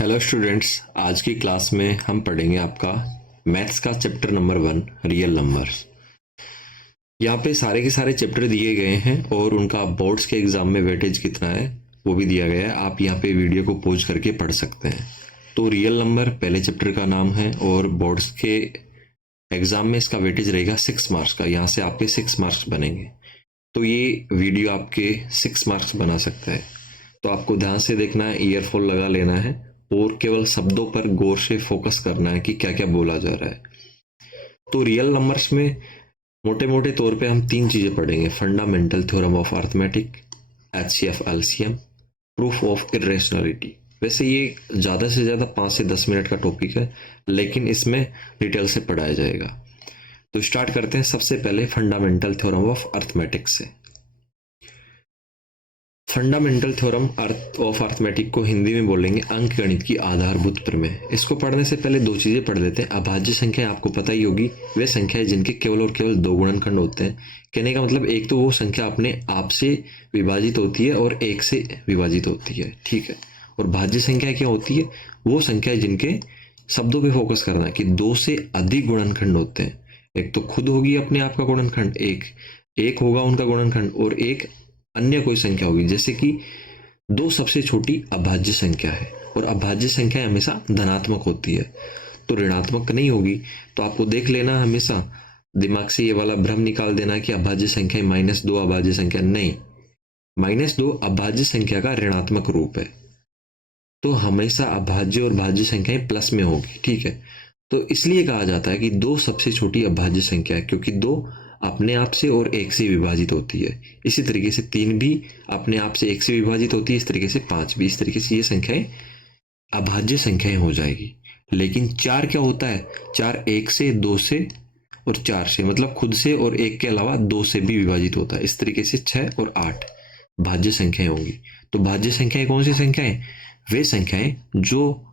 Hello students, आज की class में हम पढ़ेंगे आपका मैथ्स का चैप्टर नंबर 1 रियल नंबर्स। यहाँ पे सारे के सारे चैप्टर दिए गए हैं और उनका बोर्ड्स के एग्जाम में वेटेज कितना है वो भी दिया गया है। आप यहाँ पे वीडियो को पॉज करके पढ़ सकते हैं। तो रियल नंबर पहले चैप्टर का नाम है और बोर्ड्स के एग्जाम में इसका वेटेज रहेगा 6 मार्क्स का। यहाँ से आपके 6 मार्क्स बनेंगे। तो ये वीडियो आपके 6 मार्क्स बना सकता है। तो आपको ध्यान से देखना है, ईयरफोन लगा लेना है और केवल शब्दों पर गौर से फोकस करना है कि क्या क्या बोला जा रहा है। तो रियल नंबर्स में मोटे मोटे तौर पे हम 3 चीजें पढ़ेंगे: fundamental theorem of arithmetic, HCF LCM, proof of irrationality. वैसे ये ज़्यादा से ज़्यादा 5 से 10 मिनट का टॉपिक है, लेकिन इसमें डिटेल से पढ़ाया जाएगा। तो स्टार्ट करते हैं सबसे पहले फंडामेंटल थ्योरम ऑफ अर्थमेटिक से। फंडामेंटल थ्योरम ऑफ अर्थमेटिक को हिंदी में बोलेंगे अंक गणित की आधारभूत प्रमेय। इसको पढ़ने से पहले 2 चीजें पढ़ लेते हैं। अभाज्य संख्या आपको पता ही होगी, वे संख्याएं जिनके केवल और केवल 2 गुणनखंड होते हैं। कहने का मतलब एक तो वो संख्या अपने आप से विभाजित होती है और 1 से विभाजित होती है, ठीक है। और भाज्य संख्या क्या होती है? वो संख्या जिनके शब्दों पे फोकस करना है कि 2 से अधिक गुणनखंड होते हैं। एक तो खुद होगी अपने आप का गुणनखंड, एक होगा उनका गुणनखंड, और एक अन्य कोई संख्या होगी। जैसे कि 2 सबसे छोटी अभाज्य संख्या है और अभाज्य संख्या हमेशा धनात्मक होती है, तो ऋणात्मक नहीं होगी। तो आपको देख लेना, हमेशा दिमाग से ये वाला भ्रम निकाल देना कि अभाज्य संख्या -2 अभाज्य संख्या नहीं। -2 अभाज्य संख्या का ऋणात्मक रूप है, तो हमेशा अभाज्य और भाज्य संख्याएं प्लस में होगी, ठीक है। तो इसलिए कहा जाता है कि 2 सबसे छोटी अभाज्य संख्या है, क्योंकि 2 अपने आप से और 1 से विभाजित होती है। इसी तरीके से 3 भी अपने आप से 1 से विभाजित होती है, इस तरीके से 5 भी। इस तरीके से ये संख्याएं अभाज्य संख्याएं हो जाएगी। लेकिन 4 क्या होता है? 4 1 से, 2 से और 4 से, मतलब खुद से और 1 के अलावा 2 से भी विभाजित होता है। इस तरीके से 6 और 8 भाज्य संख्याएं होंगी। तो भाज्य संख्याएं कौन सी संख्याएं? वे संख्याएं जो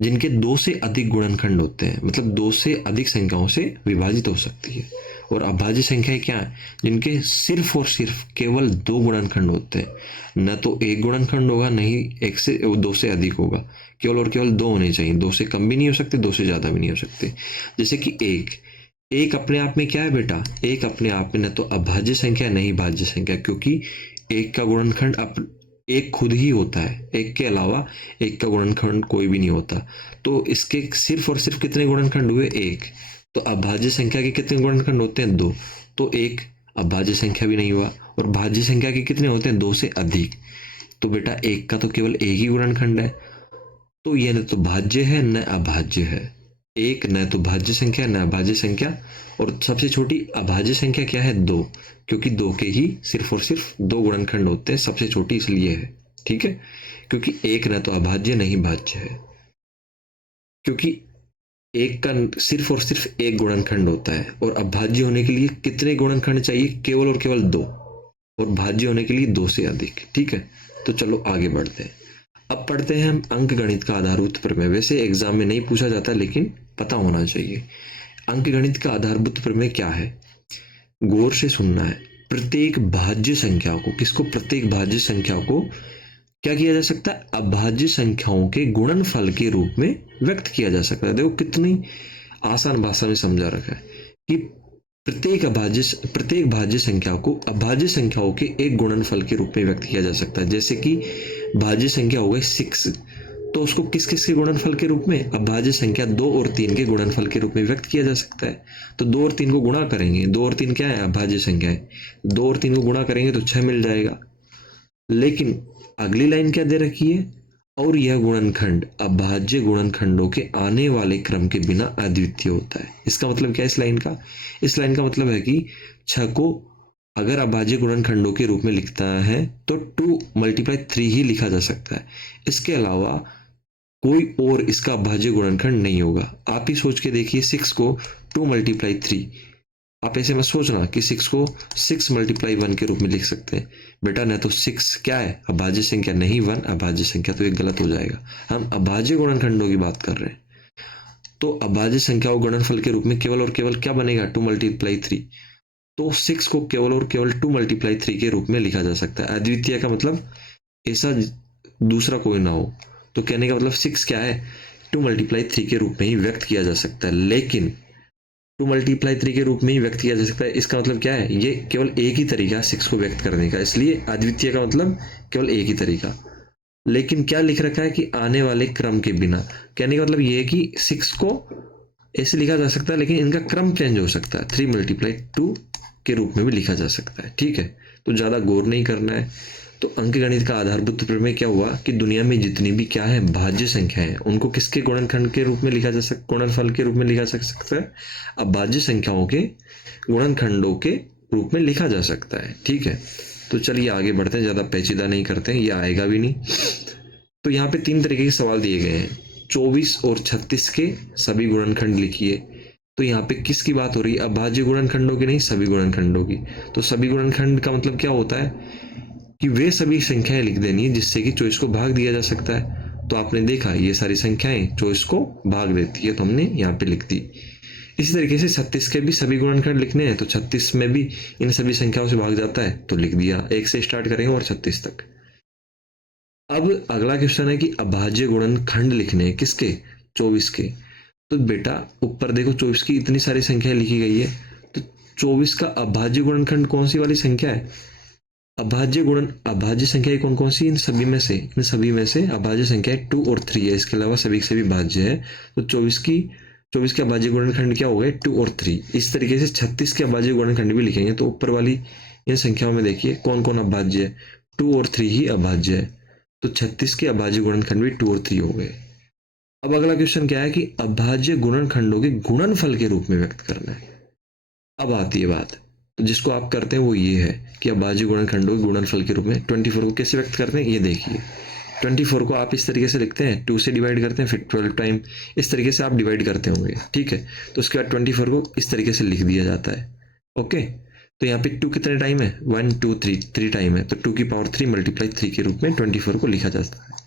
जिनके 2 से अधिक गुणनखंड होते हैं, मतलब 2 से अधिक संख्याओं से विभाजित हो सकती है। और अभाज्य संख्याएं क्या है? जिनके सिर्फ और सिर्फ केवल 2 गुणनखंड होते हैं। न तो 1 गुणनखंड होगा, नहीं 1 से 2 से अधिक होगा, केवल और केवल 2 होने चाहिए। 2 से कम भी नहीं हो सकते, 2 से ज्यादा भी नहीं हो सकते। जैसे कि एक अपने आप में क्या है बेटा? एक अपने आप में न तो अभाज्य संख्या नहीं भाज्य संख्या, क्योंकि एक का गुणनखंड एक खुद ही होता है, एक के अलावा एक का गुणनखंड कोई भी नहीं होता। तो इसके सिर्फ और सिर्फ कितने गुणनखंड हुए? 1। तो अभाज्य संख्या के कितने गुणनखंड होते हैं? 2। तो एक अभाज्य संख्या भी नहीं हुआ। और भाज्य संख्या के कितने होते हैं? 2 से अधिक। तो बेटा एक का तो केवल एक ही गुणनखंड है, तो यह न तो भाज्य है न अभाज्य है। एक न तो भाज्य संख्या न अभाज्य संख्या। और सबसे छोटी अभाज्य संख्या क्या है? 2, क्योंकि 2 के ही सिर्फ और सिर्फ 2 गुणनखंड होते हैं। सबसे छोटी इसलिए है, ठीक है, क्योंकि एक न तो अभाज्य नहीं भाज्य है। क्योंकि एक का सिर्फ और सिर्फ एक गुणनखंड होता है, और अभाज्य होने के लिए कितने गुणनखंड चाहिए? केवल और केवल 2, और भाज्य होने के लिए 2 से अधिक, ठीक है। तो चलो आगे बढ़ते हैं। अब पढ़ते हैं हम अंक गणित का आधारभूत प्रमेय। वैसे एग्जाम में नहीं पूछा जाता, लेकिन पता होना चाहिए। अंक गणित का आधारभूत प्रमेय क्या है? गौर से सुनना है। प्रत्येक भाज्य संख्या को, किसको? प्रत्येक भाज्य संख्या को क्या किया जा सकता है? अभाज्य संख्याओं के गुणनफल के रूप में व्यक्त किया जा सकता है। देखो कितनी आसान भाषा में समझा रखा है कि प्रत्येक भाज्य संख्या को अभाज्य संख्याओं के एक गुणनफल के रूप में व्यक्त किया जा सकता है। जैसे कि भाज्य संख्या हो गई 6, तो उसको किस किस के गुणनफल के रूप में? अभाज्य संख्या 2 और 3 के गुणनफल के रूप में व्यक्त किया जा सकता है। तो 2 और 3 को गुणा करेंगे, 2 और 3 क्या है? अभाज्य संख्या है। 2 और 3 को गुणा करेंगे तो 6 मिल जाएगा। लेकिन अगली लाइन क्या दे रखी है? और यह गुणनखंड अभाज्य गुणनखंडों के आने वाले क्रम के बिना अद्वितीय होता है। इसका मतलब क्या है इस लाइन का? इस लाइन का मतलब है कि 6 को अगर अभाज्य गुणनखंडों के रूप में लिखता है तो 2 × 3 ही लिखा जा सकता है। इसके अलावा कोई और इसका अभाज्य गुणनखंड नहीं होगा। आप ही सोच के देखिए, 6 को 2 × 3, आप ऐसे मत सोचना कि 6 को 6 × 1 के रूप में लिख सकते हैं। बेटा न तो 6 क्या है? अभाज्य संख्या, नहीं 1 अभाज्य संख्या, तो ये गलत हो जाएगा। हम अभाज्य गुणनखंडों की बात कर रहे हैं। तो अभाज्य संख्या को गुणनफल के रूप में केवल और केवल क्या बनेगा? 2 × 3। तो 6 को केवल और केवल 2 × 3 के रूप में लिखा जा सकता है। अद्वितीय का मतलब ऐसा दूसरा कोई ना हो। तो कहने का मतलब 6 क्या है, 2 मल्टीप्लाई 3 के रूप में ही व्यक्त किया जा सकता है। लेकिन 2 मल्टीप्लाई 3 के रूप में ही व्यक्त किया जा सकता है, इसका मतलब क्या है, ये केवल एक ही तरीका है 6 को व्यक्त करने का, इसलिए अद्वितीय का मतलब केवल एक ही तरीका। लेकिन क्या लिख रखा है कि आने वाले क्रम के बिना, कहने का मतलब ये है कि 6 को ऐसे लिखा जा सकता है लेकिन इनका क्रम चेंज हो सकता है, 3 मल्टीप्लाई 2 के रूप में भी लिखा जा सकता है। ठीक है, तो ज़्यादा गौर नहीं करना है। तो अंकगणित का आधारभूत प्रमेय क्या हुआ कि दुनिया में जितनी भी क्या है भाज्य संख्या है उनको किसके गुणनखंड के रूप में लिखा जा सकता, गुणनफल के रूप में लिखा जा सकता है, अभाज्य संख्याओं के गुणनखंडों के रूप में लिखा जा सकता है। ठीक है, तो चलिए आगे बढ़ते हैं, ज़्यादा पेचीदा नहीं करते हैं, ये आएगा भी नहीं। तो यहाँ पे 3 तरीके के सवाल दिए गए हैं, 24 और 36 के सभी गुणनखंड लिखिए। तो यहाँ पे किसकी बात हो रही है, अभाज्य गुणनखंडों की नहीं, सभी गुणनखंडों की। तो सभी गुणनखंड का मतलब क्या होता है कि वे सभी संख्याएं लिख देनी है जिससे कि 24 को भाग दिया जा सकता है। तो आपने देखा ये सारी संख्याएं 24 को भाग देती है, तो हमने यहाँ पे लिख दी। इसी तरीके से 36 के भी सभी गुणनखंड लिखने हैं, तो 36 में भी इन सभी संख्याओं से भाग जाता है, तो लिख दिया। 1 से स्टार्ट करेंगे और 36 तक। अब अगला क्वेश्चन है कि अभाज्य गुणनखंड लिखने हैं किसके, 24 के। तो बेटा ऊपर देखो 24 की इतनी सारी संख्या लिखी गई है, तो 24 का अभाज्य गुणनखंड कौन सी वाली संख्या है, अभाज्य संख्या कौन कौन सी, इन सभी में से अभाज्य संख्या 2 और 3 है, इसके अलावा सभी से भी भाज्य है। तो 24 के अभाज्य गुणनखंड क्या हो गए, 2 और 3। इस तरीके से 36 के अभाज्य गुणनखंड भी लिखेंगे। तो ऊपर वाली इन संख्याओं में देखिए कौन कौन अभाज्य है, 2 और 3 ही अभाज्य है। तो 36 के अभाज्य गुणनखंड भी 2 और 3 हो गए। अब अगला क्वेश्चन क्या है कि अभाज्य गुणनखंडों के गुणनफल के रूप में व्यक्त करना है। अब आती है बात, तो जिसको आप करते हैं वो ये है कि अभाज्य गुणनखंडों के गुणनफल के रूप में 24 को कैसे व्यक्त करते हैं, ये देखिए। 24 को आप इस तरीके से लिखते हैं, 2 से डिवाइड करते हैं, फिर 12 टाइम इस तरीके से आप डिवाइड करते होंगे। ठीक है, तो उसके बाद 24 को इस तरीके से लिख दिया जाता है। ओके, तो यहाँ पे 2 कितने टाइम है, 1 2 3 टाइम है, तो 2 की पावर 3 मल्टीप्लाई 3 के रूप में 24 को लिखा जाता है।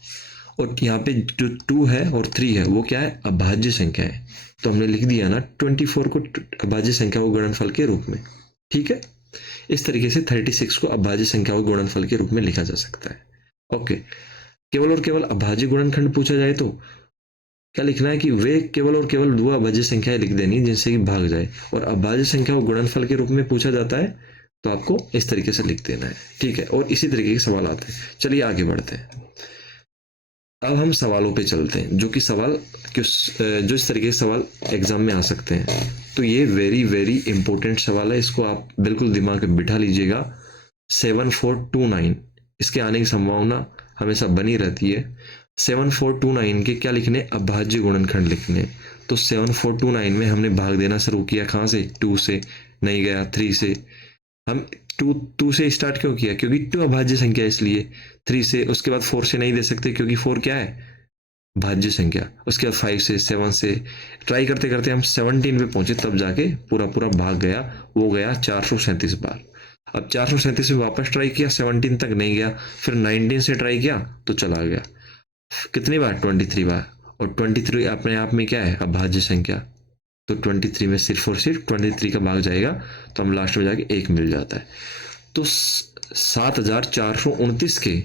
और यहाँ पे जो 2 है और 3 है वो क्या है, अभाज्य संख्या है, तो हमने लिख दिया ना 24 को अभाज्य संख्या को गुणनफल के रूप में। ठीक है, इस तरीके से 36 को अभाज्य संख्या को गुणनफल के रूप में लिखा जा सकता है। ओके, केवल और केवल अभाज्य गुणनखंड पूछा जाए तो क्या लिखना है कि वे केवल और केवल 2 अभाज्य संख्याएं लिख देनी जिनसे कि भाग जाए। और अभाज्य संख्या को गुणनफल के रूप में पूछा जाता है तो आपको इस तरीके से लिख देना है। ठीक है, और इसी तरीके के सवाल आते हैं। चलिए आगे बढ़ते हैं। अब हम सवालों पे चलते हैं, जो कि सवाल जो इस तरीके के सवाल एग्जाम में आ सकते हैं। तो ये वेरी वेरी इंपॉर्टेंट सवाल है, इसको आप बिल्कुल दिमाग में बिठा लीजिएगा। 7429 इसके आने की संभावना हमेशा बनी रहती है। 7429 के क्या लिखने, अभाज्य गुणनखंड लिखने। तो 7429 में हमने भाग देना शुरू किया कहाँ से, 2 से, नहीं गया 3 से। हम 2 से स्टार्ट क्यों किया, क्योंकि 2 अभाज्य संख्या, इसलिए 3 से। उसके बाद 4 से नहीं दे सकते क्योंकि 4 क्या है, भाज्य संख्या। उसके बाद 5 से, 7 से, ट्राई करते करते हम 17 पे पहुंचे, तब जाके पूरा पूरा भाग गया। वो गया 437 बार। अब 437 में वापस ट्राई किया, 17 तक नहीं गया, फिर 19 से ट्राई किया तो चला गया। कितनी बार, 23 बार। और 23 अपने आप में क्या है, अभाज्य संख्या। तो 23 में सिर्फ और सिर्फ 23 का भाग जाएगा, तो हम लास्ट में जाके 1 मिल जाता है। तो 7429 के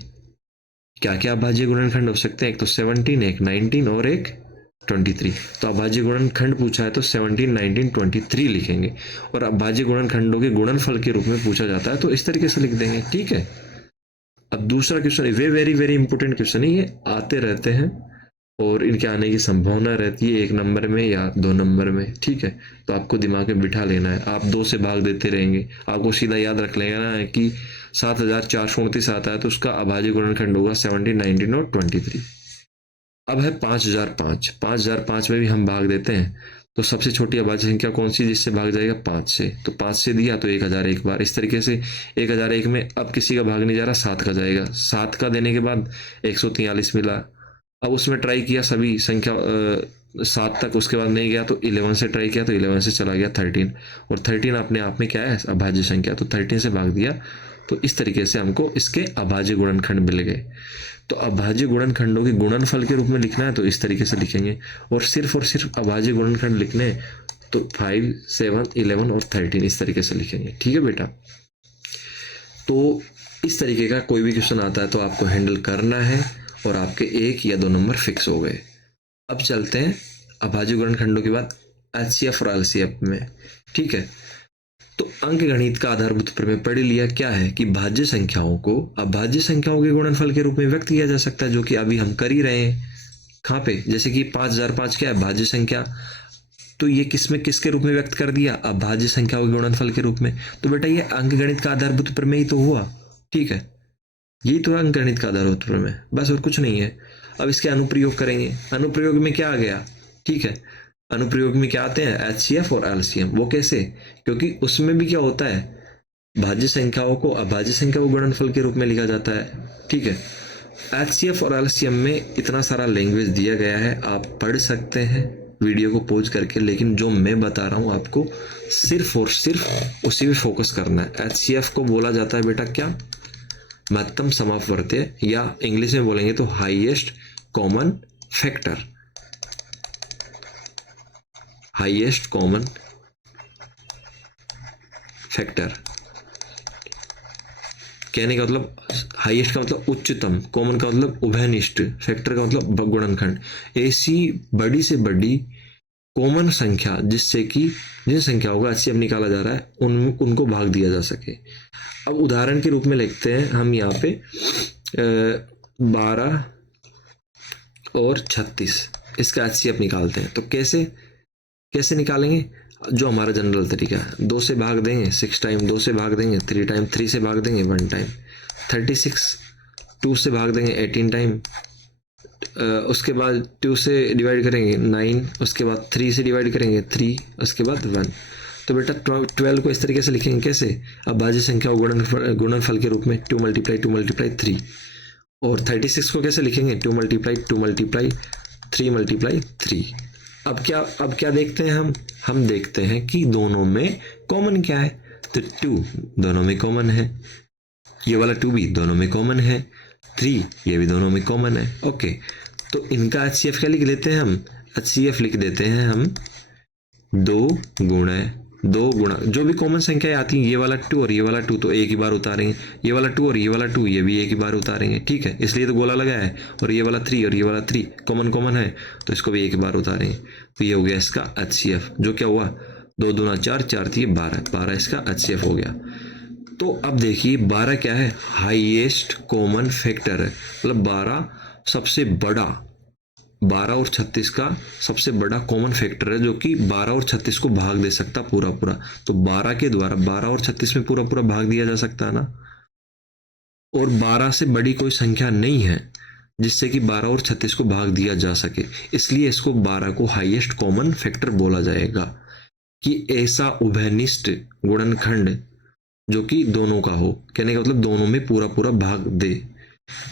क्या क्या अभाज्य गुणनखंड हो सकते हैं, एक तो 17, एक 19 और एक 23। तो अभाज्य गुणनखंड पूछा है तो 17, 19, 23 लिखेंगे। और अभाज्य गुणनखंडों के गुणनफल के रूप में पूछा जाता है तो इस तरीके से लिख देंगे। ठीक है, अब दूसरा क्वेश्चन, वे वेरी वेरी इंपॉर्टेंट क्वेश्चन है, ये आते रहते हैं और इनके आने की संभावना रहती है 1 नंबर में या 2 नंबर में। ठीक है, तो आपको दिमाग में बिठा लेना है। आप 2 से भाग देते रहेंगे, आपको सीधा याद रख लेना है कि 7429 आता है तो उसका अभाज्य गुणनखंड होगा 17, 19 और 23। अब है 5005 में भी हम भाग देते हैं। तो सबसे छोटी अभाज्य संख्या कौन सी जिससे भाग जाएगा, 5 से। तो 5 से दिया तो 1001 बार। इस तरीके से 1001 में अब किसी का भाग नहीं जा रहा, 7 का जाएगा। 7 का देने के बाद 143 मिला। अब उसमें ट्राई किया सभी संख्या 7 तक, उसके बाद नहीं गया तो 11 से ट्राई किया तो 11 से चला गया 13। और 13 अपने आप में क्या है, अभाज्य संख्या, तो 13 से भाग दिया। तो इस तरीके से हमको इसके अभाज्य गुणनखंड मिल गए। तो अभाज्य गुणनखंडों के गुणनफल के रूप में लिखना है तो इस तरीके से लिखेंगे। और सिर्फ अभाज्य गुणनखंड लिखने हैं तो 5, 7, 11 और 13 इस तरीके से लिखेंगे। ठीक है बेटा, तो इस तरीके का कोई भी क्वेश्चन आता है तो आपको हैंडल करना है और आपके 1 या 2 नंबर फिक्स हो गए। अब चलते हैं अभाज्य गुणनखंडों के बाद एचसीएफ और एलसीएफ में। ठीक है, तो अंक गणित का आधारभूत प्रमेय पढ़ लिया। क्या है कि भाज्य संख्याओं को अभाज्य संख्याओं के गुणनफल के रूप में व्यक्त किया जा सकता है, जो कि अभी हम कर ही रहे हैं। कहाँ पे, जैसे कि 5005 क्या है, भाज्य संख्या, तो ये किसमें किसके रूप में व्यक्त कर दिया, अभाज्य संख्याओं के गुणनफल के रूप में। तो बेटा ये अंक गणित का आधारभूत प्रमेय तो हुआ। ठीक है, ये तो अंक गणित का आधारभूत प्रमेय, बस और कुछ नहीं है। अब इसके अनुप्रयोग करेंगे। अनुप्रयोग में क्या आ गया, ठीक है, अनुप्रयोग में क्या आते हैं, एचसीएफ और एलसीएम। वो कैसे, क्योंकि उसमें भी क्या होता है, भाज्य संख्याओं को अभाज्य संख्या को गुणनफल के रूप में लिखा जाता है। ठीक है, एचसीएफ और एलसीएम में इतना सारा लैंग्वेज दिया गया है, आप पढ़ सकते हैं वीडियो को पॉज करके, लेकिन जो मैं बता रहा हूँ आपको सिर्फ और सिर्फ उसी पे फोकस करना है। एचसीएफ को बोला जाता है बेटा क्या, महत्तम समापवर्त्य, या इंग्लिश में बोलेंगे तो highest common factor. Highest common factor कहने का मतलब, हाईएस्ट का मतलब उच्चतम, कॉमन का मतलब उभयनिष्ठ, फैक्टर का मतलब गुणनखंड। ऐसी बड़ी से बड़ी कॉमन संख्या जिससे कि जिन संख्याओं का एचसीएफ निकाला जा रहा है उनको भाग दिया जा सके। अब उदाहरण के रूप में लिखते हैं हम यहाँ पे 12 और 36, इसका एचसीएफ निकालते हैं। तो कैसे निकालेंगे, जो हमारा जनरल तरीका है, 2 से भाग देंगे 6 टाइम, 2 से भाग देंगे 3 टाइम, 3 से भाग देंगे 1 टाइम। 36 2 से भाग देंगे 18 टाइम, उसके बाद 2 से डिवाइड करेंगे 9, उसके बाद 3 से डिवाइड करेंगे 3, उसके बाद 1। तो बेटा 12 को इस तरीके से लिखेंगे, कैसे, अभाज्य संख्या गुणनफल के रूप में 2 × 3। और 36 को कैसे लिखेंगे, 2 × 3 × 3। अब क्या देखते हैं हम देखते हैं कि दोनों में कॉमन क्या है, तो 2 दोनों में कॉमन है, ये वाला 2 भी दोनों में कॉमन है, 3 ये भी दोनों में कॉमन है। ओके, तो इनका एचसीएफ क्या लिख लेते हैं हम, एचसीएफ लिख देते हैं हम 2 गुणा जो भी कॉमन संख्याएं आती हैं, ये वाला 2 और ये वाला 2 तो एक ही बार उतारेंगे, ये वाला 2 और ये वाला 2 ये भी एक ही बार उतारेंगे। ठीक है, इसलिए तो गोला लगाया है। और ये वाला 3 और ये वाला 3 कॉमन है, तो इसको भी एक ही बार उतारेंगे। तो ये हो गया इसका एचसीएफ, जो क्या हुआ, 2 दूना 4, 4 3 12 इसका एचसीएफ हो गया। तो अब देखिए 12 क्या है, हाईएस्ट कॉमन फैक्टर है, मतलब 12 सबसे बड़ा, 12 और 36 का सबसे बड़ा कॉमन फैक्टर है, जो कि 12 और 36 को भाग दे सकता पूरा। तो 12 के द्वारा 12 और 36 में पूरा भाग दिया जा सकता है ना। और 12 से बड़ी कोई संख्या नहीं है जिससे कि 12 और 36 को भाग दिया जा सके, इसलिए इसको 12 को हाईएस्ट कॉमन फैक्टर बोला जाएगा, कि ऐसा उभयनिष्ठ गुणनखंड जो कि दोनों का हो, कहने का मतलब दोनों में पूरा भाग दे।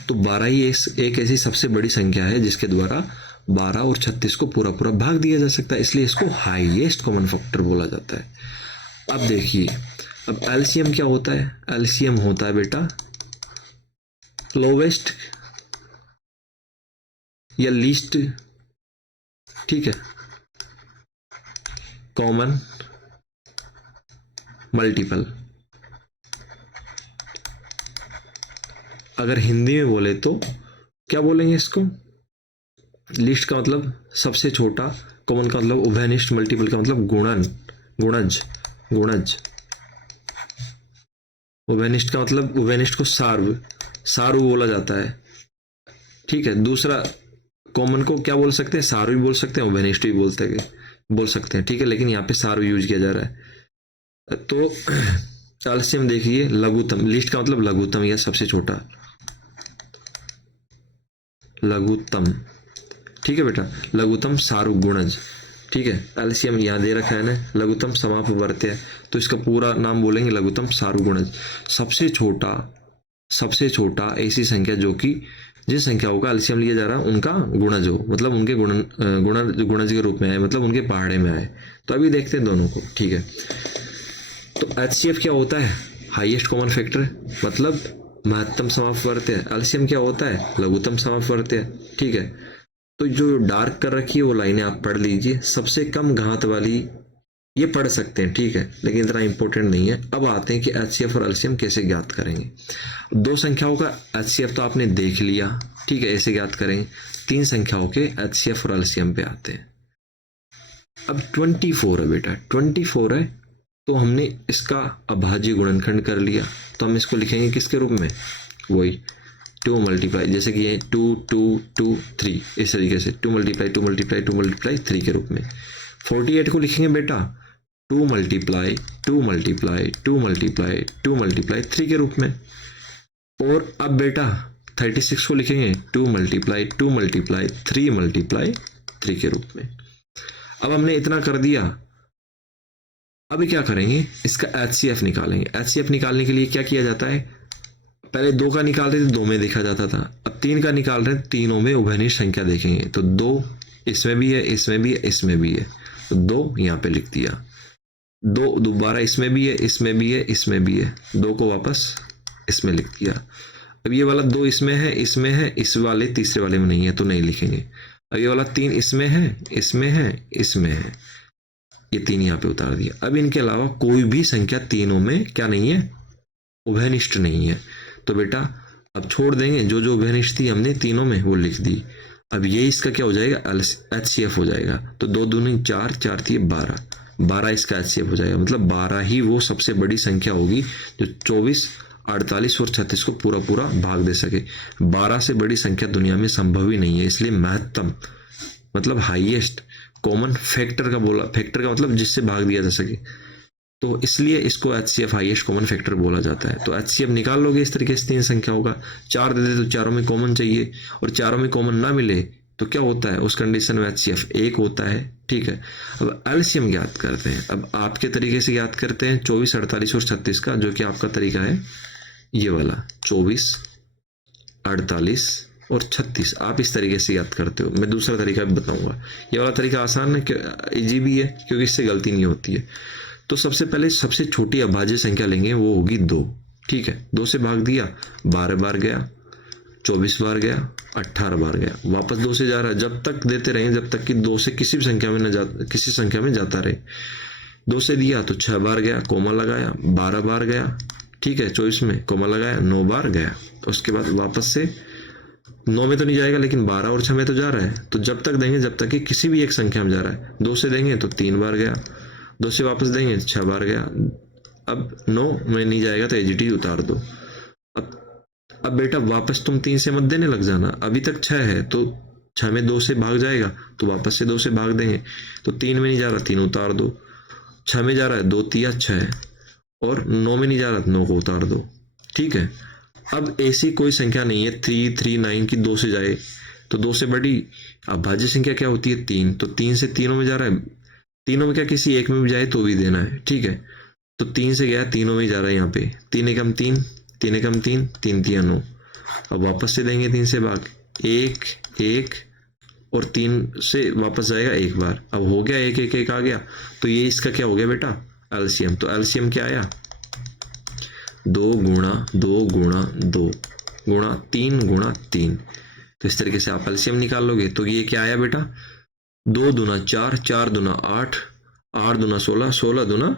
तो 12 ही एक ऐसी सबसे बड़ी संख्या है जिसके द्वारा 12 और 36 को पूरा भाग दिया जा सकता है, इसलिए इसको हाईएस्ट कॉमन फैक्टर बोला जाता है। अब देखिए, अब एलसीएम क्या होता है, एलसीएम होता है बेटा लोवेस्ट या लीस्ट, ठीक है, कॉमन मल्टीपल। अगर हिंदी में बोले तो क्या बोलेंगे इसको, लिस्ट का मतलब सबसे छोटा, कॉमन का मतलब उभयनिष्ठ, मल्टीपल का मतलब गुणज। उभयनिष्ठ का मतलब उभयनिष्ठ को सार्व बोला जाता है। ठीक है, दूसरा कॉमन को क्या बोल सकते हैं, सार्व भी बोल सकते हैं, उभयनिष्ठ भी बोल सकते हैं। ठीक है, लेकिन यहाँ पे सार्व यूज किया जा रहा है। तो एलसीएम देखिए, लघुत्तम, लिस्ट का मतलब लघुत्तम या सबसे छोटा, लघुत्तम। ठीक है बेटा, लघुत्तम सार्वगुणज। ठीक है, एलसीएम यहाँ दे रखा है ना, लघुत्तम समापवर्त्य, तो इसका पूरा नाम बोलेंगे लघुत्तम सार्वगुणज। सबसे छोटा ऐसी संख्या जो कि जिन संख्याओं का एलसीएम लिया जा रहा है उनका गुणज हो, मतलब उनके गुणज के रूप में आए, मतलब उनके पहाड़े में आए। तो अभी देखते हैं दोनों को। ठीक है, तो एचसीएफ क्या होता है, हाईएस्ट कॉमन फैक्टर, मतलब महत्तम समापवर्त्य। एलसीएम क्या होता है, लघुत्तम समापवर्त्य। ठीक है, तो जो डार्क कर रखी है वो लाइनें आप पढ़ लीजिए। सबसे कम घात वाली ये पढ़ सकते हैं, ठीक है, लेकिन इतना इंपॉर्टेंट नहीं है। अब आते हैं कि एचसीएफ और एलसीएम कैसे ज्ञात करेंगे। दो संख्याओं का एचसीएफ तो आपने देख लिया, ठीक है, ऐसे ज्ञात करेंगे। तीन संख्याओं के एचसीएफ और एलसीएम पे आते हैं। अब 24 है बेटा, 24 है तो हमने इसका अभाज्य गुणनखंड कर लिया, तो हम इसको लिखेंगे किसके रूप में, वही 2 मल्टीप्लाई, जैसे कि ये 2 2 2 3, इस तरीके से 2 मल्टीप्लाई 2 मल्टीप्लाई 2 मल्टीप्लाई 3 के रूप में। 48 को लिखेंगे बेटा 2 मल्टीप्लाई 2 मल्टीप्लाई 2 मल्टीप्लाई 2 मल्टीप्लाई 3 के रूप में। और अब बेटा 36 को लिखेंगे 2 मल्टीप्लाई 2 मल्टीप्लाई 3 मल्टीप्लाई 3 के रूप में। अब हमने इतना कर दिया, अभी क्या करेंगे, इसका एचसीएफ निकालेंगे। एचसीएफ निकालने के लिए क्या किया जाता है, पहले 2 का निकाल रहे थे 2 में देखा जाता था, अब 3 का निकाल रहे हैं, तीनों में उभयनिष्ठ संख्या देखेंगे। तो 2 इसमें भी है, इसमें भी है, इसमें भी है, तो 2 यहाँ पे लिख दिया। 2 दोबारा इसमें भी है, इसमें भी है, इसमें भी है, 2 को वापस इसमें लिख दिया। अब ये वाला 2 इसमें है, इसमें है, इस वाले तीसरे वाले में नहीं है तो नहीं लिखेंगे। अब ये वाला 3 इसमें है, इसमें है, इसमें है, ये 3 यहाँ पे उतार दिया। अब इनके अलावा कोई भी संख्या तीनों में क्या नहीं है, उभयनिष्ठ नहीं है। तो बेटा अब छोड़ देंगे, जो जो उभयनिष्ठ थी हमने तीनों में वो लिख दी। अब ये इसका क्या हो जाएगा, एचसीएफ हो जाएगा। तो 2 दूनी 4, 4 थी 12, 12 इसका एचसीएफ हो जाएगा। मतलब 12 ही वो सबसे बड़ी संख्या होगी जो 24, 48 और 36 को पूरा पूरा भाग दे सके। 12 से बड़ी संख्या दुनिया में संभव ही नहीं है, इसलिए महत्तम मतलब हाईएस्ट कॉमन फैक्टर का बोला, फैक्टर का मतलब जिससे भाग दिया जा सके, तो इसलिए इसको एचसीएफ हाईएस्ट कॉमन फैक्टर बोला जाता है। तो एचसीएफ निकाल लोगे इस तरीके से तीन संख्याओं का। 4 दे दे तो चारों में कॉमन चाहिए, और चारों में कॉमन ना मिले तो क्या होता है, उस कंडीशन में एचसीएफ 1 होता है, ठीक है। अब एलसीएम ज्ञात करते हैं। अब आपके तरीके से ज्ञात करते हैं 24, 48 और 36 का, जो कि आपका तरीका है ये वाला 24, 48 और 36। आप इस तरीके से याद करते हो, मैं दूसरा तरीका भी बताऊंगा। ये वाला तरीका आसान है, इजी भी है, क्योंकि इससे गलती नहीं होती है। तो सबसे पहले सबसे छोटी अभाज्य संख्या लेंगे, वो होगी 2, ठीक है। 2 से भाग दिया, 12 बार गया, 24 बार गया, 18 बार गया, वापस 2 से जा रहा है। जब तक देते रहें जब तक कि 2 से किसी भी संख्या में किसी संख्या में जाता रहे। 2 से दिया तो 6 बार गया, कोमा लगाया, 12 बार गया, ठीक है, 24 में कोमा लगाया, 9 बार गया। उसके बाद वापस से 9 में तो नहीं जाएगा, लेकिन 12 और 6 में तो जा रहा है। तो जब तक देंगे जब तक कि किसी भी एक संख्या में जा रहा है। 2 से देंगे तो 3 बार गया, 2 से वापस देंगे 6 बार गया। अब 9 में नहीं जाएगा तो एजीटी उतार दो। अब बेटा वापस तुम 3 से मत देने लग जाना, अभी तक 6 है तो 6 में 2 से भाग जाएगा, तो वापस से 2 से भाग देंगे। तो 3 में नहीं जा रहा, 3 उतार दो। 6 में जा रहा है, 2 3 6, और 9 में नहीं जा रहा, 9 को उतार दो, ठीक है। अब ऐसी कोई संख्या नहीं है 3 3 9 की 2 से जाए, तो 2 से बड़ी अभाज्य संख्या क्या होती है 3, तो 3 से तीनों में जा रहा है, तीनों में क्या किसी एक में भी जाए तो भी देना है, ठीक है। तो 3 से गया, तीनों में जा रहा है, यहाँ पे 3 एकम 3, 3 एकम 3, 3 3 9। अब वापस से देंगे 3 से भाग, 1 1 और 3 से वापस जाएगा 1 बार। अब हो गया 1 1 1 आ गया, तो ये इसका क्या हो गया बेटा, एलसीएम। तो एलसीएम क्या आया, 2 गुणा 2 गुणा 2 गुणा 3 गुणा 3। तो इस तरीके से आप एलसीएम निकाल लोगे। तो ये क्या आया बेटा, 2 दूना 4, 4 दूना 8, 8 दूना 16, 16 दूना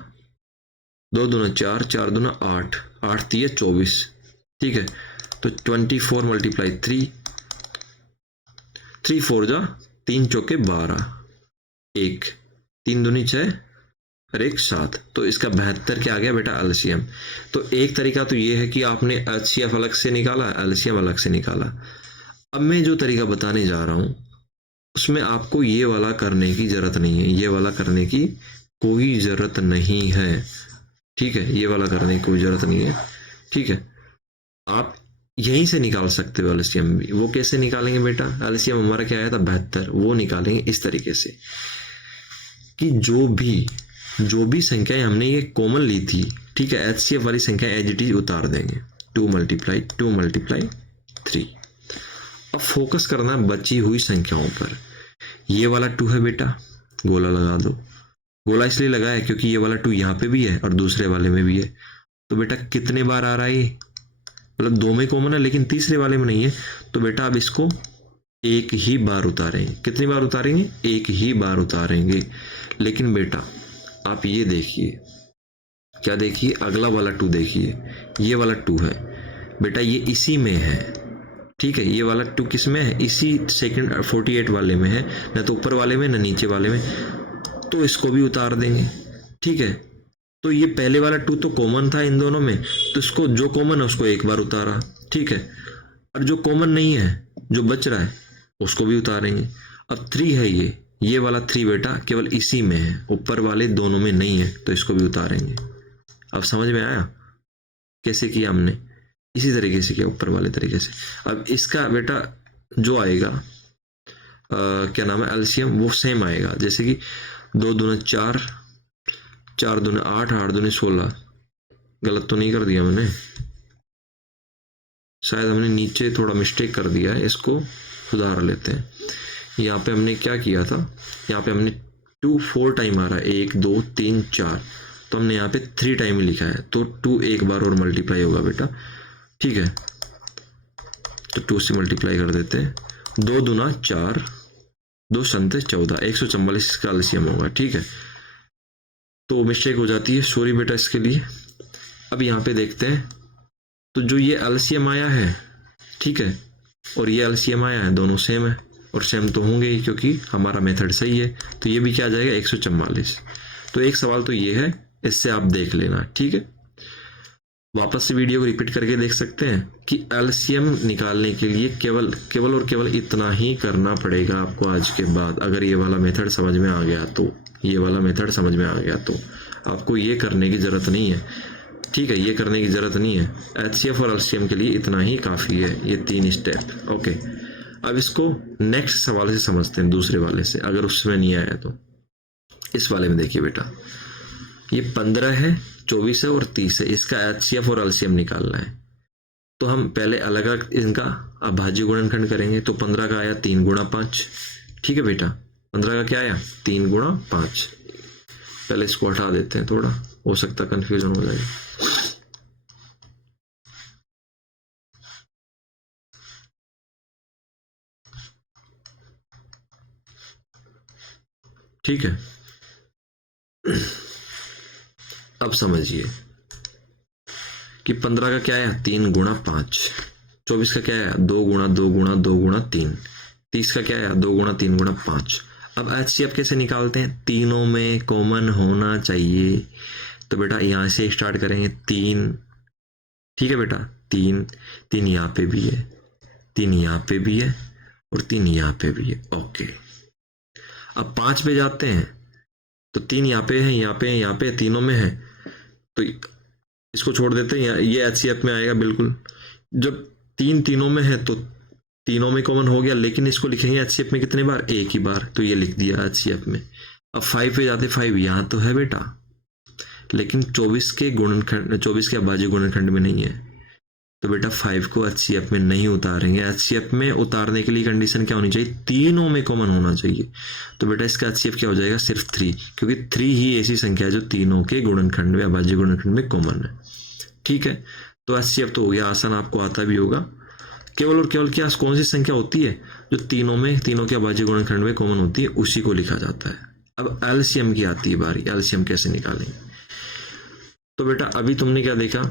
2 दूना 4, 4 दूना 8, 8 3 24, ठीक है। तो 24 मल्टीप्लाई 3, 3 4 जा 3 चौके 12, 1 3 दूनी 6 और 1 7। तो इसका 72 क्या आ गया बेटा, एलसीएम। तो एक तरीका तो ये है कि आपने एचसीएफ अलग से निकाला, एलसीएम अलग से निकाला। अब मैं जो तरीका बताने जा रहा हूं उसमें आपको ये वाला करने की जरूरत नहीं है, ये वाला करने की कोई जरूरत नहीं है, ठीक है। ये वाला करने की कोई जरूरत नहीं है, ठीक है। आप यहीं से निकाल सकते हो एलसीएम भी। वो कैसे निकालेंगे बेटा, एलसीएम हमारा क्या आया था 72, वो निकालेंगे इस तरीके से कि जो भी संख्याएं हमने ये कॉमन ली थी, ठीक है, एचसीएफ वाली संख्या एज इट इज उतार देंगे। 2 मल्टीप्लाई 2 मल्टीप्लाई 3। अब फोकस करना बची हुई संख्याओं पर। ये वाला 2 है बेटा, गोला लगा दो। गोला इसलिए लगाया क्योंकि ये वाला 2 यहाँ पे भी है और दूसरे वाले में भी है। तो बेटा कितने बार आ रहा है ये, मतलब 2 में कॉमन है लेकिन तीसरे वाले में नहीं है। तो बेटा अब इसको एक ही बार उतारेंगे। कितनी बार उतारेंगे, एक ही बार उतारेंगे। लेकिन बेटा आप ये देखिए, क्या देखिए, अगला वाला 2 देखिए, ये वाला 2 है बेटा, ये इसी में है, ठीक है। ये वाला 2 किस में है, इसी सेकंड 48 वाले में है, ना तो ऊपर वाले में ना नीचे वाले में, तो इसको भी उतार देंगे, ठीक है। तो ये पहले वाला 2 तो कॉमन था इन दोनों में, तो इसको जो कॉमन है उसको एक बार उतारा, ठीक है। और जो कॉमन नहीं है, जो बच रहा है, उसको भी उतारेंगे। अब 3 है, ये वाला 3 बेटा केवल इसी में है, ऊपर वाले दोनों में नहीं है, तो इसको भी उतारेंगे। अब समझ में आया कैसे किया हमने, इसी तरीके से किया ऊपर वाले तरीके से। अब इसका बेटा जो आएगा क्या नाम है, एलसीएम, वो सेम आएगा, जैसे कि 2 दूने 4, 4 दूने 8, 8 दूने 16। गलत तो नहीं कर दिया मैंने, शायद हमने नीचे थोड़ा मिस्टेक कर दिया है, इसको सुधार लेते हैं। यहाँ पे हमने क्या किया था, यहाँ पे हमने 2 4 टाइम आ रहा है, 1 2 3 4, तो हमने यहाँ पे 3 टाइम ही लिखा है, तो 2 एक बार और मल्टीप्लाई होगा बेटा, ठीक है। तो 2 से मल्टीप्लाई कर देते हैं, 2 दूना 4, 2 संते 14, 144 इसका एलसीएम होगा, ठीक है। तो मिस्टेक हो जाती है, सॉरी बेटा इसके लिए। अब यहाँ पे देखते हैं, तो जो ये एलसीएम आया है, ठीक है, और ये एलसीएम आया है, दोनों सेम है, और सेम तो होंगे ही क्योंकि हमारा मेथड सही है, तो ये भी क्या आ जाएगा 144। तो एक सवाल तो ये है, इससे आप देख लेना, ठीक है। वापस से वीडियो को रिपीट करके देख सकते हैं कि एलसीएम निकालने के लिए केवल और केवल इतना ही करना पड़ेगा आपको आज के बाद। अगर ये वाला मेथड समझ में आ गया तो, ये वाला मेथड समझ में आ गया तो आपको ये करने की ज़रूरत नहीं है, ठीक है, ये करने की ज़रूरत नहीं है। एचसीएफ और एलसीएम के लिए इतना ही काफ़ी है, ये 3 स्टेप, ओके। अब इसको नेक्स्ट सवाल से समझते हैं, दूसरे वाले से, अगर उसमें नहीं आया तो। इस वाले में देखिए बेटा, ये 15 है, 24 है और 30 है, इसका एचसीएफ और एलसीएम निकालना है। तो हम पहले अलग अलग इनका अभाज्य गुणनखंड करेंगे। तो 15 का आया 3 गुणा 5, ठीक है बेटा, 15 का क्या आया 3 गुणा 5। पहले इसको हटा देते हैं, थोड़ा हो सकता कंफ्यूजन हो जाए। ठीक है, अब समझिए कि 15 का क्या आया 3 गुणा 5, 24 का क्या आया 2 गुणा 2 गुणा 2 गुणा 3, 30 का क्या आया 2 गुणा 3 गुणा 5। अब एचसीएफ कैसे निकालते हैं, तीनों में कॉमन होना चाहिए। तो बेटा यहाँ से स्टार्ट करेंगे, 3, ठीक है बेटा, 3 3 यहाँ पे भी है, 3 यहाँ पे भी है और 3 यहाँ पे भी है, ओके। अब 5 पे जाते हैं, तो 3 यहाँ पे है, यहाँ पे है, यहाँ पे तीनों में है, तो इसको छोड़ देते हैं, ये एचसीएफ में आएगा बिल्कुल। जब 3 तीनों में है तो तीनों में कॉमन हो गया, लेकिन इसको लिखेंगे एचसीएफ में कितने बार, एक ही बार, तो ये लिख दिया एचसीएफ में। अब 5 पे जाते, 5 यहाँ तो है बेटा, लेकिन 24 के गुणनखंड, 24 के अभाज्य गुणनखंड में नहीं है, तो बेटा 5 को एचसीएफ में नहीं उतारेंगे। एचसीएफ में उतारने के लिए कंडीशन क्या होनी चाहिए, तीनों में कॉमन होना चाहिए। तो बेटा इसका एचसीएफ क्या हो जाएगा, सिर्फ 3, क्योंकि 3 ही ऐसी संख्या है जो तीनों के गुणनखंड में, अभाज्य गुणनखंड में कॉमन है, ठीक है। तो एचसीएफ तो हो गया आसान, आपको आता भी होगा। केवल और केवल क्या, कौन सी संख्या होती है जो तीनों के अभाज्य गुणनखंड में कॉमन होती है, उसी को लिखा जाता है। अब एलसीएम की आती है बारी, एलसीएम कैसे निकालेंगे। तो बेटा अभी तुमने क्या देखा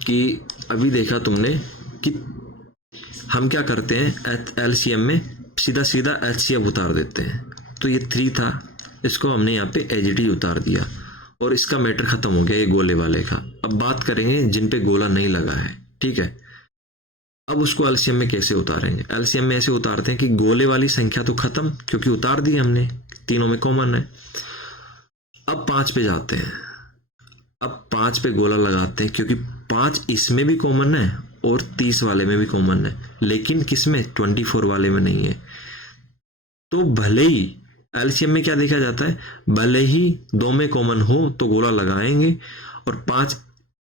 कि तुमने कि हम क्या करते हैं, एलसीएम में सीधा सीधा एचसीएफ उतार देते हैं। तो ये 3 था, इसको हमने यहाँ पे एचडी उतार दिया और इसका मैटर खत्म हो गया, ये गोले वाले का। अब बात करेंगे जिन पे गोला नहीं लगा है, ठीक है। अब उसको एलसीएम में कैसे उतारेंगे, एलसीएम में ऐसे उतारते हैं कि गोले वाली संख्या तो खत्म, क्योंकि उतार दी हमने, तीनों में कॉमन है। अब 5 पे जाते हैं, अब 5 पे गोला लगाते हैं, क्योंकि 5 इसमें भी कॉमन है और 30 वाले में भी कॉमन है, लेकिन किसमें, 24 वाले में नहीं है। तो भले ही एलसीएम में क्या देखा जाता है, भले ही 2 में कॉमन हो तो गोला लगाएंगे, और 5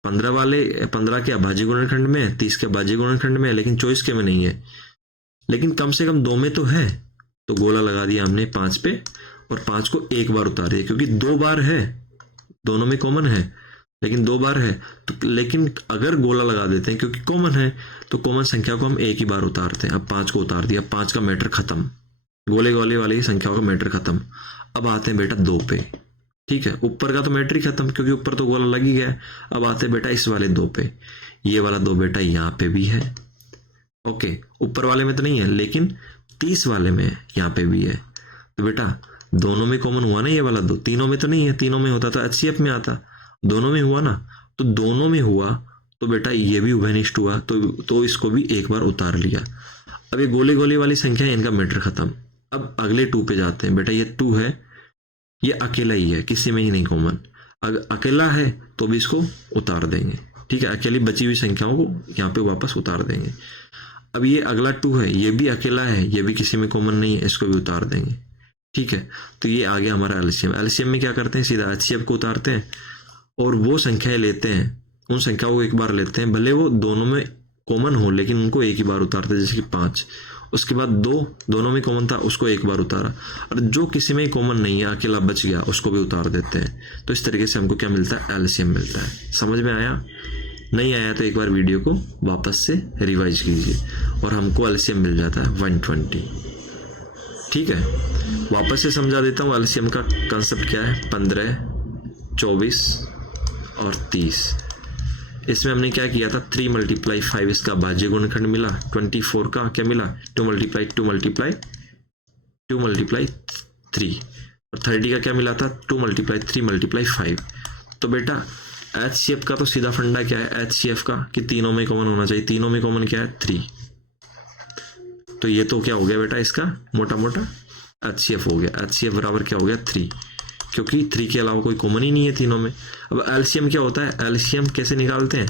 15 के अभाज्य गुणनखंड में है, 30 के अभाज्य गुणनखंड में है, लेकिन 24 के में नहीं है, लेकिन कम से कम 2 में तो है, तो गोला लगा दिया हमने 5 पे, और 5 को एक बार उतार दिया, क्योंकि 2 बार है, दोनों में कॉमन है, लेकिन 2 बार है तो, लेकिन अगर गोला लगा देते हैं क्योंकि कॉमन है, तो कॉमन संख्या को हम एक ही बार उतारते हैं। अब 5 को उतार दिया, 5 का मैटर खत्म, गोले वाली संख्याओं का मैटर खत्म। अब आते हैं बेटा 2 पे, ठीक है, ऊपर का तो मैटर ही खत्म, क्योंकि ऊपर तो गोला लग ही गया। अब आते बेटा इस वाले 2 पे, ये वाला 2 बेटा यहाँ पे भी है। ओके, ऊपर वाले में तो नहीं है, लेकिन 30 वाले में यहाँ पे भी है। तो बेटा दोनों में कॉमन हुआ ना ये वाला 2, तीनों में तो नहीं है, तीनों में होता तो HCF में आता, दोनों में हुआ ना, तो दोनों में हुआ तो बेटा ये भी उभयनिष्ठ हुआ, तो इसको भी एक बार उतार लिया। अब ये गोले गोले वाली संख्या है, इनका मैटर खत्म। अब अगले 2 पे जाते हैं। बेटा ये 2 है, ये अकेला ही है, किसी में ही नहीं कॉमन। अगर अकेला है तो भी इसको उतार देंगे, ठीक है, अकेली बची हुई संख्याओं को यहाँ पे वापस उतार देंगे। अब ये अगला 2 है, ये भी अकेला है, ये भी किसी में कॉमन नहीं है, इसको भी उतार देंगे, ठीक है। तो ये आ गया हमारा एलसीएम। एलसीएम में क्या करते हैं, सीधा HCF को उतारते हैं और वो संख्याएं लेते हैं, उन संख्याओं को एक बार लेते हैं, भले वो दोनों में कॉमन हो लेकिन उनको एक ही बार उतारते हैं, जैसे कि 5। उसके बाद 2 दोनों में कॉमन था, उसको एक बार उतारा, और जो किसी में कॉमन नहीं है, अकेला बच गया, उसको भी उतार देते हैं। तो इस तरीके से हमको क्या मिलता है, एलसीएम मिलता है। समझ में आया? नहीं आया तो एक बार वीडियो को वापस से रिवाइज कीजिए, और हमको एलसीएम मिल जाता है 120। ठीक है, वापस से समझा देता हूँ एलसीएम का कंसेप्ट क्या है। 15, 24 और 30। इसमें हमने क्या किया था, 3 × 5 इसका भाज्य गुणनखंड मिला, 24 का क्या मिला, 2 × 3, और 30 का क्या मिला था, 2 × 3 × 5। तो बेटा HCF का तो सीधा फंडा क्या है, HCF का कि तीनों में कॉमन होना चाहिए, तीनों में कॉमन क्या है, 3। तो ये तो क्या हो गया बेटा, इसका मोटा मोटा HCF हो गया। HCF बराबर क्या हो गया, 3, क्योंकि 3 के अलावा कोई कॉमन ही नहीं है तीनों में। अब एलसीएम क्या होता है, एलसीएम कैसे निकालते हैं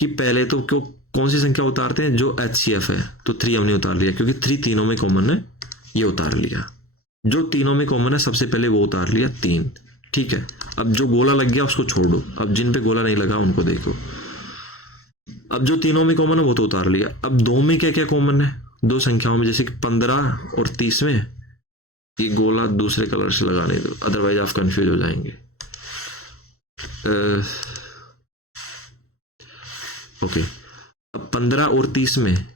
कि पहले तो कौन सी संख्या उतारते हैं, जो HCF है, तो 3 हमने उतार लिया, क्योंकि 3 तीनों में कॉमन है, ये उतार लिया। जो तीनों में कॉमन है सबसे पहले वो उतार लिया, 3। ठीक है, अब जो गोला लग गया उसको छोड़ दो, अब जिन पे गोला नहीं लगा उनको देखो। अब जो तीनों में कॉमन है वो तो उतार लिया। अब 2 में क्या क्या कॉमन है, 2 संख्याओं में, जैसे कि 15 और 30 में, ये गोला दूसरे कलर से लगाने दो, अदरवाइज आप कंफ्यूज हो जाएंगे। ओके, अब 15 और 30 में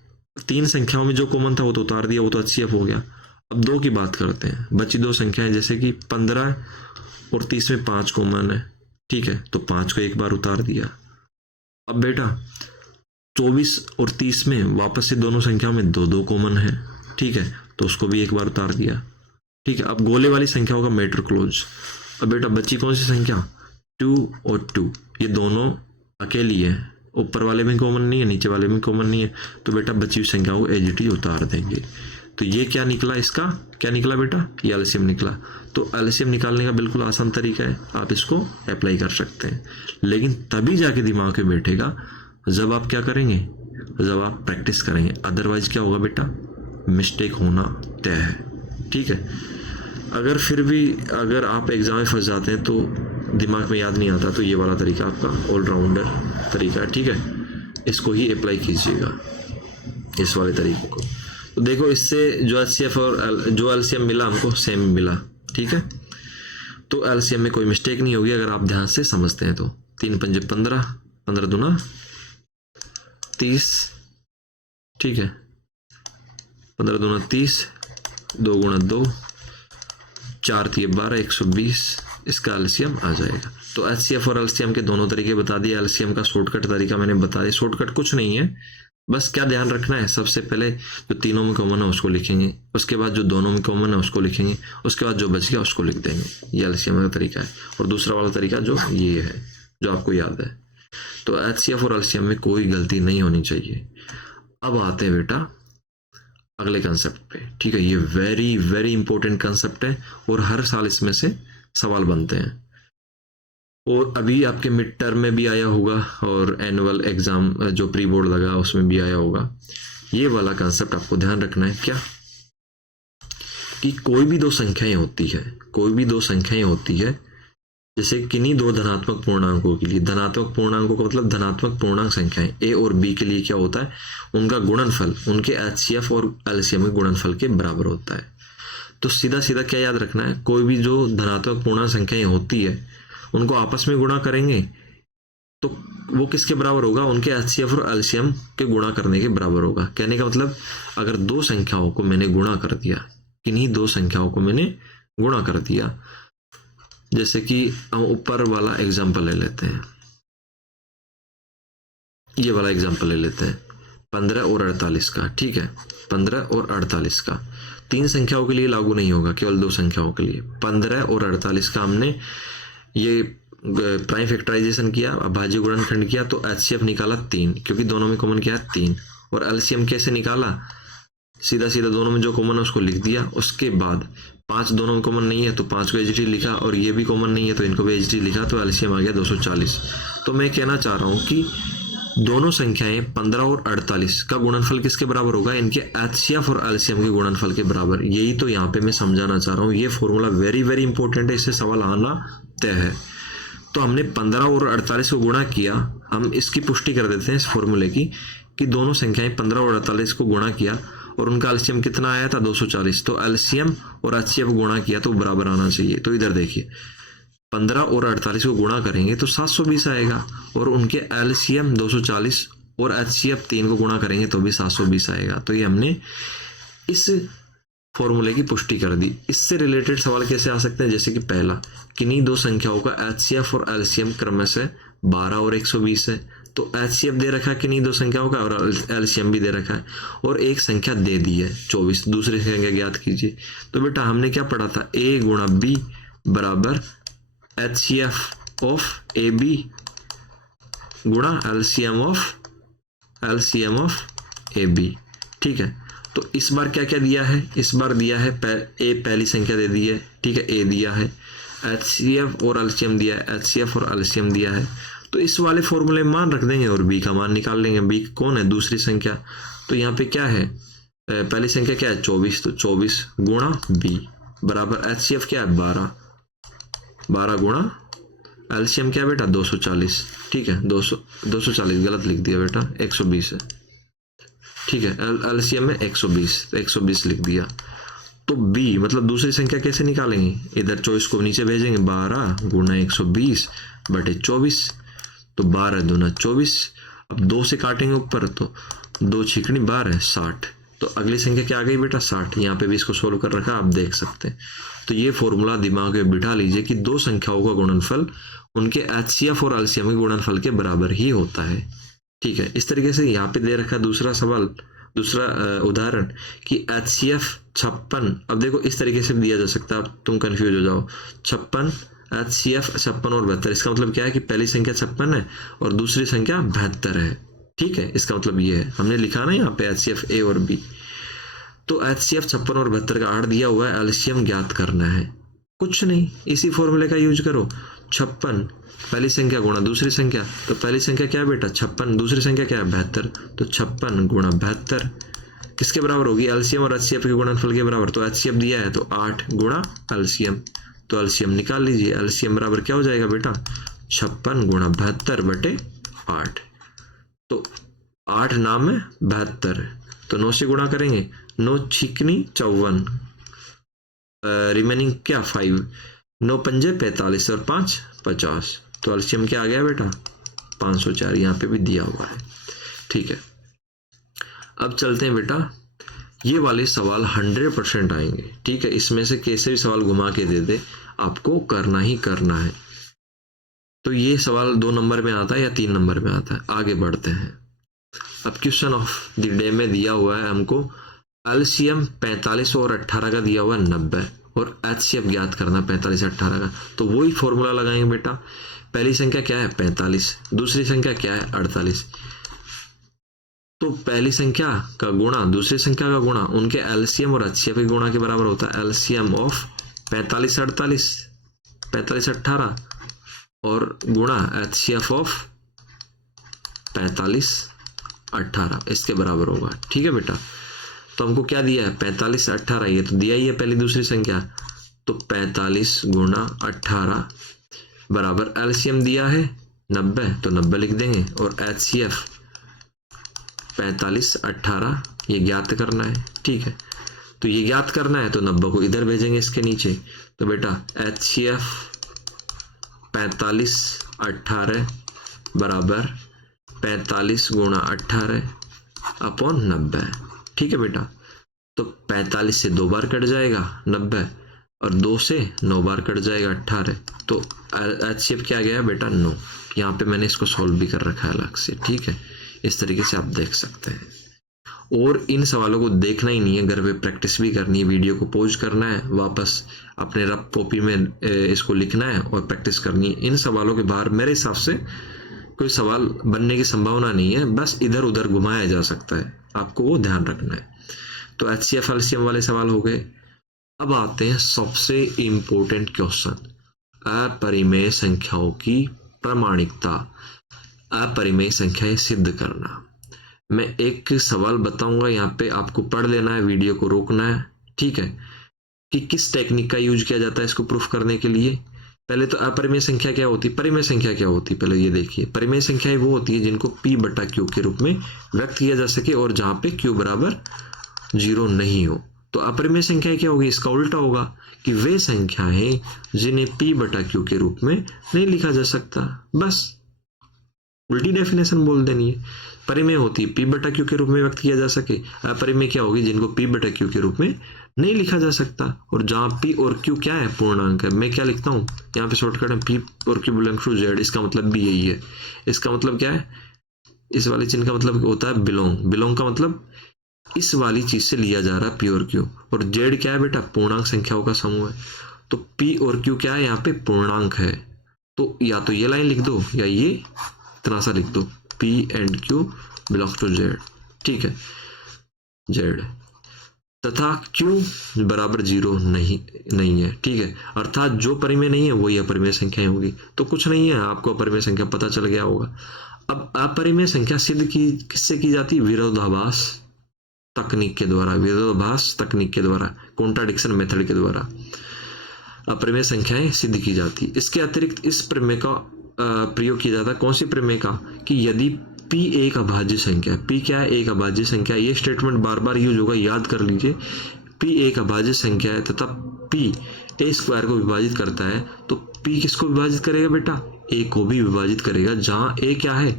3 संख्याओं में जो कॉमन था वो तो उतार दिया, वो तो HCF हो गया। अब 2 की बात करते हैं, बची 2 संख्याएं, जैसे कि 15 और 30 में 5 कॉमन है, ठीक है, तो 5 को एक बार उतार दिया। अब बेटा 24 और 30 में वापस से दोनों संख्याओं में 2 कॉमन है, ठीक है, तो उसको भी एक बार उतार दिया। ठीक है, अब गोले वाली संख्याओं का मैटर क्लोज। अब बेटा बची कौन सी संख्या, 2 और 2, ये दोनों अकेली है, ऊपर वाले में कॉमन नहीं है, नीचे वाले में कॉमन नहीं है, तो बेटा बची हुई संख्याओं को एज इट इज उतार देंगे। तो ये क्या निकला, इसका क्या निकला बेटा, ये एलसीएम निकला। तो एलसीएम निकालने का बिल्कुल आसान तरीका है, आप इसको अप्लाई कर सकते हैं, लेकिन तभी जाके दिमाग में बैठेगा जब आप क्या करेंगे, जब आप प्रैक्टिस करेंगे। अदरवाइज क्या होगा बेटा, मिस्टेक होना तय है। ठीक है, अगर फिर भी अगर आप एग्जाम में फंस जाते हैं तो दिमाग में याद नहीं आता, तो ये वाला तरीका आपका ऑलराउंडर तरीका है। ठीक है, इसको ही अप्लाई कीजिएगा, इस वाले तरीके को। तो देखो इससे जो HCF और जो एलसीएम मिला हमको सेम मिला। ठीक है, तो एलसीएम में कोई मिस्टेक नहीं होगी अगर आप ध्यान से समझते हैं तो। 3 पंजे 15, 15 दूना 30, ठीक है, 15 दूना 30, 2 गुणा 2, 4 3 12, 120, इसका एलसीएम आ जाएगा। तो HCF और एलसीएम के दोनों तरीके बता दिए। एलसीएम का शॉर्टकट तरीका मैंने बता दिया। शॉर्टकट कुछ नहीं है, बस क्या ध्यान रखना है, सबसे पहले जो तीनों में कॉमन है उसको लिखेंगे, उसके बाद जो दोनों में कॉमन है उसको लिखेंगे, उसके बाद जो बच गया उसको लिख देंगे। ये एलसीएम का तरीका है। और दूसरा वाला तरीका जो ये है, जो आपको याद है। तो HCF और एलसीएम में कोई गलती नहीं होनी चाहिए। अब आते हैं बेटा अगले कंसेप्ट पे। ठीक है, ये वेरी वेरी इंपॉर्टेंट कंसेप्ट है और हर साल इसमें से सवाल बनते हैं, और अभी आपके मिड टर्म में भी आया होगा और एनुअल एग्जाम जो प्री बोर्ड लगा उसमें भी आया होगा। ये वाला कंसेप्ट आपको ध्यान रखना है क्या, कि कोई भी 2 संख्याएं होती है, कोई भी 2 संख्याएं होती है, जैसे किन्हीं 2 धनात्मक पूर्णांकों के लिए, धनात्मक पूर्णांकों का मतलब धनात्मक पूर्णांक संख्याएं A और B के लिए क्या होता है, उनका गुणनफल उनके HCF और एलसीएम के गुणनफल के बराबर होता है। तो सीधा सीधा क्या याद रखना है, कोई भी जो धनात्मक पूर्णांक संख्याएं होती है उनको आपस में गुणा करेंगे तो वो किसके बराबर होगा, उनके HCF और एलसीएम के गुणा करने के बराबर होगा। कहने का मतलब अगर 2 संख्याओं को मैंने गुणा कर दिया, किन्हीं 2 संख्याओं को मैंने गुणा कर दिया, जैसे कि हम ऊपर वाला एग्जांपल ले लेते हैं, ये वाला एग्जांपल ले लेते हैं 15 और 48 का। ठीक है, 15 और 48 का 3 संख्याओं के लिए लागू नहीं होगा, केवल 2 संख्याओं के लिए। 15 और 48 का हमने ये प्राइम फैक्टराइजेशन किया, अभाज्य गुणनखंड किया, तो एचसीएफ निकाला 3, क्योंकि दोनों में कॉमन क्या है 3। और एलसीएम कैसे निकाला, सीधा सीधा दोनों में जो कॉमन है उसको लिख दिया। उसके बाद 5 दोनों में कॉमन नहीं है तो 5 को एचटी लिखा, और ये भी कॉमन नहीं है तो इनको भी एचटी लिखा, तो एलसीएम आ गया 240। तो मैं कहना चाह रहा हूँ कि दोनों संख्याएं 15 और 48 का गुणनफल किसके बराबर होगा, इनके एचसीएफ और एलसीएम के गुणनफल के बराबर। यही तो यहाँ पे मैं समझाना चाह रहा हूँ। ये फॉर्मूला वेरी वेरी इंपॉर्टेंट है, इससे सवाल आना तय है। तो हमने 15 और 48 को गुणा किया, हम इसकी पुष्टि कर देते हैं इस फॉर्मूले की कि दोनों संख्याएं 15 और 48 को गुणा किया और उनका एलसीएम कितना आया था 240। तो एलसीएम और एचसीएफ गुणा किया तो बराबर आना चाहिए। तो इधर देखिए 15 और 48 को गुणा करेंगे तो 720 आएगा, और उनके एलसीएम 240 और एचसीएफ 3 को गुणा करेंगे तो भी 720 आएगा। तो ये हमने इस फॉर्मूले की पुष्टि कर दी। इससे रिलेटेड सवाल कैसे आ सकते हैं, जैसे कि पहला, किन्हीं 2 संख्याओं का एचसीएफ और एलसीएम क्रमशः 12 और 120 है। तो एचसीएफ दे रखा है किन्हीं 2 संख्याओं का, और एलसीएम भी दे रखा है, और एक संख्या दे दी है 24, दूसरी संख्या ज्ञात कीजिए। तो बेटा हमने क्या पढ़ा था, ए गुणा बी बराबर एचसीएफ ऑफ ए बी गुणा एलसीएम ऑफ ए बी। ठीक है, तो इस बार क्या क्या दिया है, इस बार दिया है ए पहली संख्या दे दी है। ठीक है, ए दिया है, एचसीएफ और एलसीएम दिया है, एचसीएफ और एलसीएम दिया है। तो इस वाले फॉर्मूले में मान रख देंगे और बी का मान निकाल लेंगे। बी कौन है, दूसरी संख्या। तो यहाँ पे क्या है, पहली संख्या क्या है 24, तो 24 गुणा बी बराबर एचसीएफ क्या है 12 गुणा एलसीएम क्या है बेटा 240। ठीक है, 240 गलत लिख दिया बेटा, 120 है। ठीक है, एलसीएम में 120, तो 120 लिख दिया। तो बी मतलब दूसरी संख्या कैसे निकालेंगे, इधर 24 को नीचे भेजेंगे, 12 गुणा 120 बटे 24, तो 12 दूना 24। अब 2 से काटेंगे ऊपर तो 2 छिकनी 12 60, तो अगली संख्या क्या आ गई बेटा 60। यहाँ पे भी इसको सोल्व कर रखा आप देख सकते हैं। तो ये फॉर्मूला दिमाग में बिठा लीजिए कि 2 संख्याओं का गुणनफल उनके एचसीएफ और एलसीएम के गुणनफल के बराबर ही होता है। ठीक है, इस तरीके से यहाँ पे दे रखा दूसरा सवाल, दूसरा उदाहरण कि एचसीएफ 56। अब देखो इस तरीके से भी दिया जा सकता है, तुम कंफ्यूज हो जाओ। 56 एचसीएफ 56 और 72, इसका मतलब क्या है कि पहली संख्या 56 है और दूसरी संख्या 72 है। ठीक है, इसका मतलब ये है, हमने लिखा ना यहाँ पे एचसीएफ ए और बी। तो एचसीएफ 56 और 72 का 8 दिया हुआ है, एलसीएम ज्ञात करना है। कुछ नहीं, इसी फॉर्मूले का यूज करो। 56 पहली संख्या गुणा दूसरी संख्या, तो पहली संख्या क्या है बेटा 56, दूसरी संख्या क्या है 72, तो 56 गुणा 72 किसके बराबर होगी, एलसीएम और एचसीएफ के गुणनफल के बराबर। तो एचसीएफ दिया है तो 8 गुणा एलसीएम, तो एलसीएम निकाल लीजिए। एलसीएम बराबर क्या हो जाएगा बेटा 56 गुणा 72 बटे 8, तो 8 नाम में 72, तो 9 से गुणा करेंगे, 9 छिकनी 54, रिमेनिंग क्या 5, 9 पंजे 45 और 5 50, तो एलसीएम क्या आ गया बेटा 504, यहाँ पे भी दिया हुआ है। ठीक है, अब चलते हैं बेटा, ये वाले सवाल 100% आएंगे। ठीक है, इसमें से कैसे भी सवाल घुमा के दे दे, आपको करना ही करना है। तो ये सवाल 2 नंबर में आता है या 3 नंबर में आता है। आगे बढ़ते हैं। अब क्वेश्चन ऑफ द डे में दिया हुआ है हमको एलसीएम 45 और 18 का दिया हुआ है 90, और एचसीएफ ज्ञात करना 45 18 का। तो वही फॉर्मूला लगाएंगे बेटा। पहली संख्या क्या है 45, दूसरी संख्या क्या है 48, तो पहली संख्या का गुणा दूसरी संख्या का गुणा उनके एलसीएम और एचसीएफ के गुणा के बराबर होता है। एलसीएम ऑफ 45 48 45 18 और गुणा एचसीएफ ऑफ 45 18 इसके बराबर होगा। ठीक है बेटा, तो हमको क्या दिया है 45 18, ये तो दिया ही है पहली दूसरी संख्या, तो 45 गुणा 18 बराबर एलसीएम दिया है 90, तो 90 लिख देंगे, और एचसीएफ 45 18 ये ज्ञात करना है। ठीक है, तो ये ज्ञात करना है तो 90 को इधर भेजेंगे इसके नीचे, तो बेटा एचसीएफ 45 18 बराबर 45 गुणा 18 अपॉन 90। ठीक है बेटा, तो 45 से 2 बार कट जाएगा 90, और 2 से 9 बार कट जाएगा 18, तो HCF क्या गया बेटा 9। यहाँ पे मैंने इसको सॉल्व भी कर रखा है अलग से, ठीक है। इस तरीके से आप देख सकते हैं। और इन सवालों को देखना ही नहीं है, घर पे प्रैक्टिस भी करनी है, वीडियो को पॉज करना है, वापस अपने रफ कॉपी में इसको लिखना है और प्रैक्टिस करनी है। इन सवालों के बाहर मेरे हिसाब से कोई सवाल बनने की संभावना नहीं है, बस इधर उधर घुमाया जा सकता है, आपको वो ध्यान रखना है। तो HCF LCM वाले सवाल हो गए। अब आते हैं सबसे इम्पोर्टेंट क्वेश्चन, अपरिमेय संख्याओं की प्रामाणिकता, अपरिमेय संख्याएं सिद्ध करना। मैं एक सवाल बताऊंगा, यहाँ पे आपको पढ़ लेना है, वीडियो को रोकना है, ठीक है, कि किस टेक्निक का यूज किया जाता है इसको प्रूफ करने के लिए। पहले तो अपरिमेय संख्या क्या होती है, परिमेय संख्या क्या होती है, पहले ये देखिए। परिमेय संख्याएं वो होती है जिनको P/Q के रूप में व्यक्त किया जा सके और जहां पे Q बराबर 0 नहीं हो। तो अपरिमेय संख्या क्या होगी, इसका उल्टा होगा कि वे संख्याएं जिन्हें P/Q के रूप में नहीं लिखा जा सकता, बस उल्टी डेफिनेशन बोल देनी है। परिमेय होती है P/Q के रूप में व्यक्त किया जा सके, अपरिमेय क्या होगी, जिनको P/Q के रूप में नहीं लिखा जा सकता और जहां P और Q क्या है, पूर्णांक है। मैं क्या लिखता हूँ यहाँ पे शॉर्टकट में, P और Q बिलोंग टू Z, इसका मतलब भी यही है। इसका मतलब क्या है, इस वाले चिन्ह का मतलब होता है बिलोंग, बिलोंग का मतलब इस वाली चीज से लिया जा रहा है P और Q, और Z क्या है बेटा, पूर्णांक संख्याओं का समूह है। तो P और Q क्या है, यहाँ पे पूर्णांक है। तो या तो ये लाइन लिख दो या ये इतना सा लिख दो, P and Q belong to Z, ठीक है, Z तथा Q बराबर 0 नहीं है, ठीक है। अर्थात जो परिमेय नहीं है वही अपरिमेय संख्याएं होगी। तो कुछ नहीं है, आपको अपरिमेय संख्या पता चल गया होगा। अब अपरिमेय संख्या सिद्ध की किससे की जाती है, विरोधाभास तकनीक के द्वारा, विरोधाभास तकनीक के द्वारा, कॉन्ट्राडिक्शन मेथड के द्वारा अपरिमेय संख्याएं सिद्ध की जाती। इसके अतिरिक्त इस प्रमेय का प्रयोग किया जाता है, कौन सी प्रमेय का, कि यदि P एक अभाज्य संख्या, P क्या है, एक अभाज्य संख्या, ये स्टेटमेंट बार बार यूज होगा, याद कर लीजिए। P एक अभाज्य संख्या है तथा P a स्क्वायर को विभाजित करता है, तो P किसको विभाजित करेगा बेटा, a को भी विभाजित करेगा, जहां a क्या है,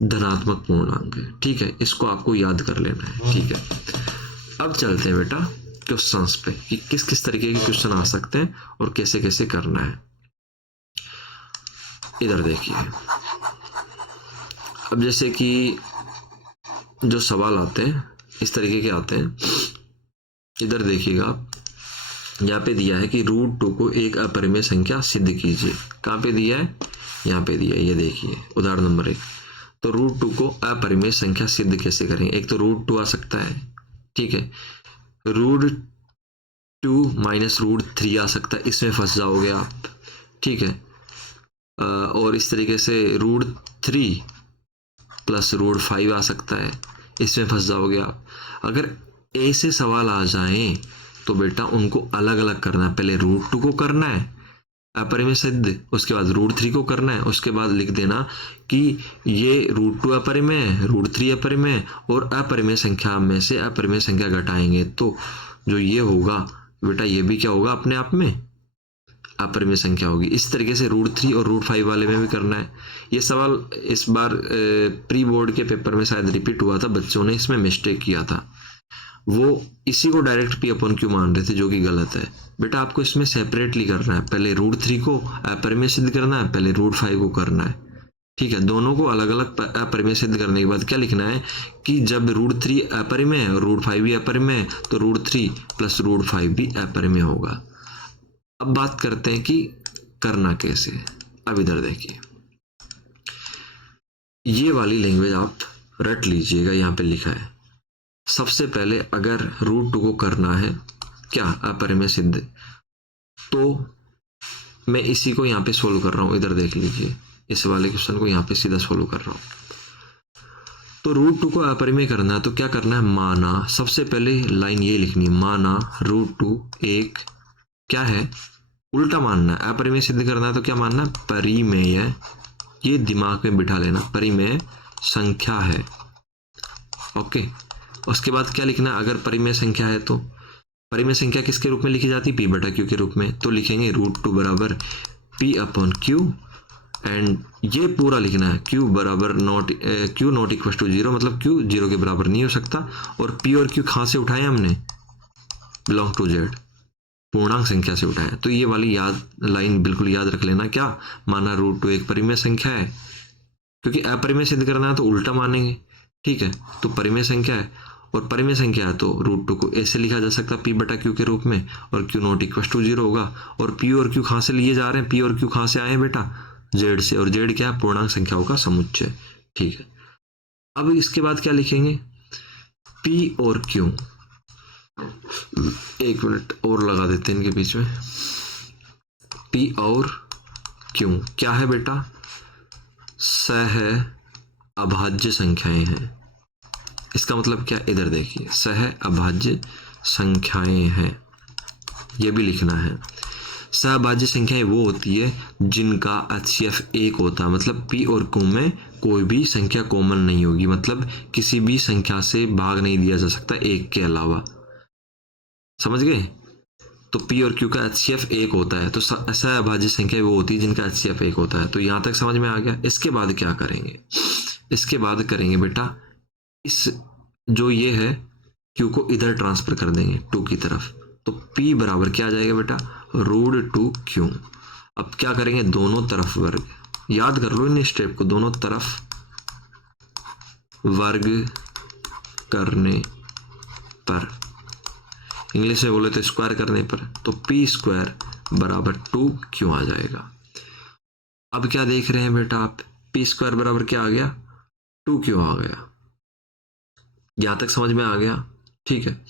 धनात्मक पूर्णांक है, ठीक है। इसको आपको याद कर लेना है, ठीक है। अब चलते हैं बेटा क्वेश्चंस पे कि किस किस तरीके के क्वेश्चन आ सकते हैं और कैसे कैसे करना है। इधर देखिए, अब जैसे कि जो सवाल आते हैं इस तरीके के आते हैं। इधर देखिएगा, यहाँ पे दिया है कि √2 को एक अपरिमेय संख्या सिद्ध कीजिए। कहाँ पे दिया है, यहाँ पे दिया है, ये देखिए उदाहरण नंबर 1। तो √2 को अपरिमेय संख्या सिद्ध कैसे करें, एक तो √2 आ सकता है, ठीक है, √2 माइनस √3 आ सकता है, इसमें फंस जाओगे आप, ठीक है। और इस तरीके से √3 प्लस √5 आ सकता है, इसमें फंस जाओगे आप। अगर ऐसे सवाल आ जाएं तो बेटा उनको अलग अलग करना है, पहले √2 को करना है अपरिमेय सिद्ध, उसके बाद √3 को करना है, उसके बाद लिख देना कि ये √2 अपरिमेय है, √3 अपरिमेय है, और अपरिमेय संख्या में से अपरिमेय संख्या घटाएंगे तो जो ये होगा बेटा, ये भी क्या होगा, अपने आप में अपरिमेय संख्या होगी। इस तरीके से √3 और √5 वाले में भी करना है। ये सवाल इस बार प्री बोर्ड के पेपर में शायद रिपीट हुआ था, बच्चों ने इसमें मिस्टेक किया था, वो इसी को डायरेक्ट P/Q मान रहे थे, जो कि गलत है। बेटा आपको इसमें सेपरेटली करना है, पहले √3 को अपरिमेय सिद्ध करना है, पहले √5 को करना है, ठीक है। दोनों को अलग अलग अपरिमेय सिद्ध करने के बाद क्या लिखना है कि जब √3 अपरिमेय है और √5 भी अपरिमेय है तो √3 प्लस √5 भी अपरिमेय होगा। अब बात करते हैं कि करना कैसे। अब इधर देखिए, ये वाली लैंग्वेज आप रट लीजिएगा, यहाँ पे लिखा है। सबसे पहले अगर √2 को करना है क्या, अपरिमेय सिद्ध, तो मैं इसी को यहाँ पे सोल्व कर रहा हूँ। इधर देख लीजिए, इस वाले क्वेश्चन को यहाँ पे सीधा सोल्व कर रहा हूँ। तो √2 को अपरिमेय करना है तो क्या करना है, माना, सबसे पहले लाइन ये लिखनी है, माना √2 एक क्या है, उल्टा मानना है। अपरिमेय सिद्ध करना है तो क्या मानना है, परिमेय, ये दिमाग में बिठा लेना, परिमेय संख्या है, ओके। उसके बाद क्या लिखना है, अगर परिमेय संख्या है तो परिमेय संख्या किसके रूप में लिखी जाती है, P/Q के रूप में, तो लिखेंगे √2 बराबर P/Q, एंड ये पूरा लिखना है, Q बराबर Q नॉट इक्वल टू 0, मतलब Q 0 के बराबर नहीं हो सकता, और P और Q कहाँ से उठाए हमने, बिलोंग टू Z, पूर्णांक संख्या से उठाया। तो ये वाली लाइन बिल्कुल याद रख लेना। क्या माना √2 एक परिमेय संख्या है, क्योंकि अपरिमेय सिद्ध करना है तो उल्टा मानेंगे, ठीक है। तो परिमेय संख्या है और परिमेय संख्या है तो √2 को ऐसे लिखा जा सकता है P/Q के रूप में, और Q0 = 0 होगा। और P और Q कहाँ से लिए जा रहे हैं, P और Q कहाँ से आए हैं बेटा, Z से, और Z क्या है, पूर्णांक संख्याओं का समुच्चय, ठीक है। अब इसके बाद क्या लिखेंगे, P और Q, एक मिनट और लगा देते हैं इनके बीच में। P और Q क्या है बेटा, सह अभाज्य संख्याएं हैं। इसका मतलब क्या, इधर देखिए, सह अभाज्य संख्याएं हैं, ये भी लिखना है। सहअभाज्य संख्याएं वो होती है जिनका HCF 1 होता है, मतलब P और Q में कोई भी संख्या कॉमन नहीं होगी, मतलब किसी भी संख्या से भाग नहीं दिया जा सकता एक के अलावा, समझ गए। तो P और Q का HCF 1 होता है, तो सहअभाज्य संख्या वो होती है जिनका HCF 1 होता है। तो यहां तक समझ में आ गया। इसके बाद क्या करेंगे, इसके बाद करेंगे बेटा, इस जो ये है Q को इधर ट्रांसफर कर देंगे 2 की तरफ, तो P बराबर क्या आ जाएगा बेटा, √2Q। अब क्या करेंगे, दोनों तरफ वर्ग, याद कर लो इन स्टेप को, दोनों तरफ वर्ग करने पर, इंग्लिश में बोले तो स्क्वायर करने पर, तो P² बराबर 2Q आ जाएगा। अब क्या देख रहे हैं बेटा आप, P² बराबर क्या आ गया, 2Q आ गया। यहां तक समझ में आ गया, ठीक है।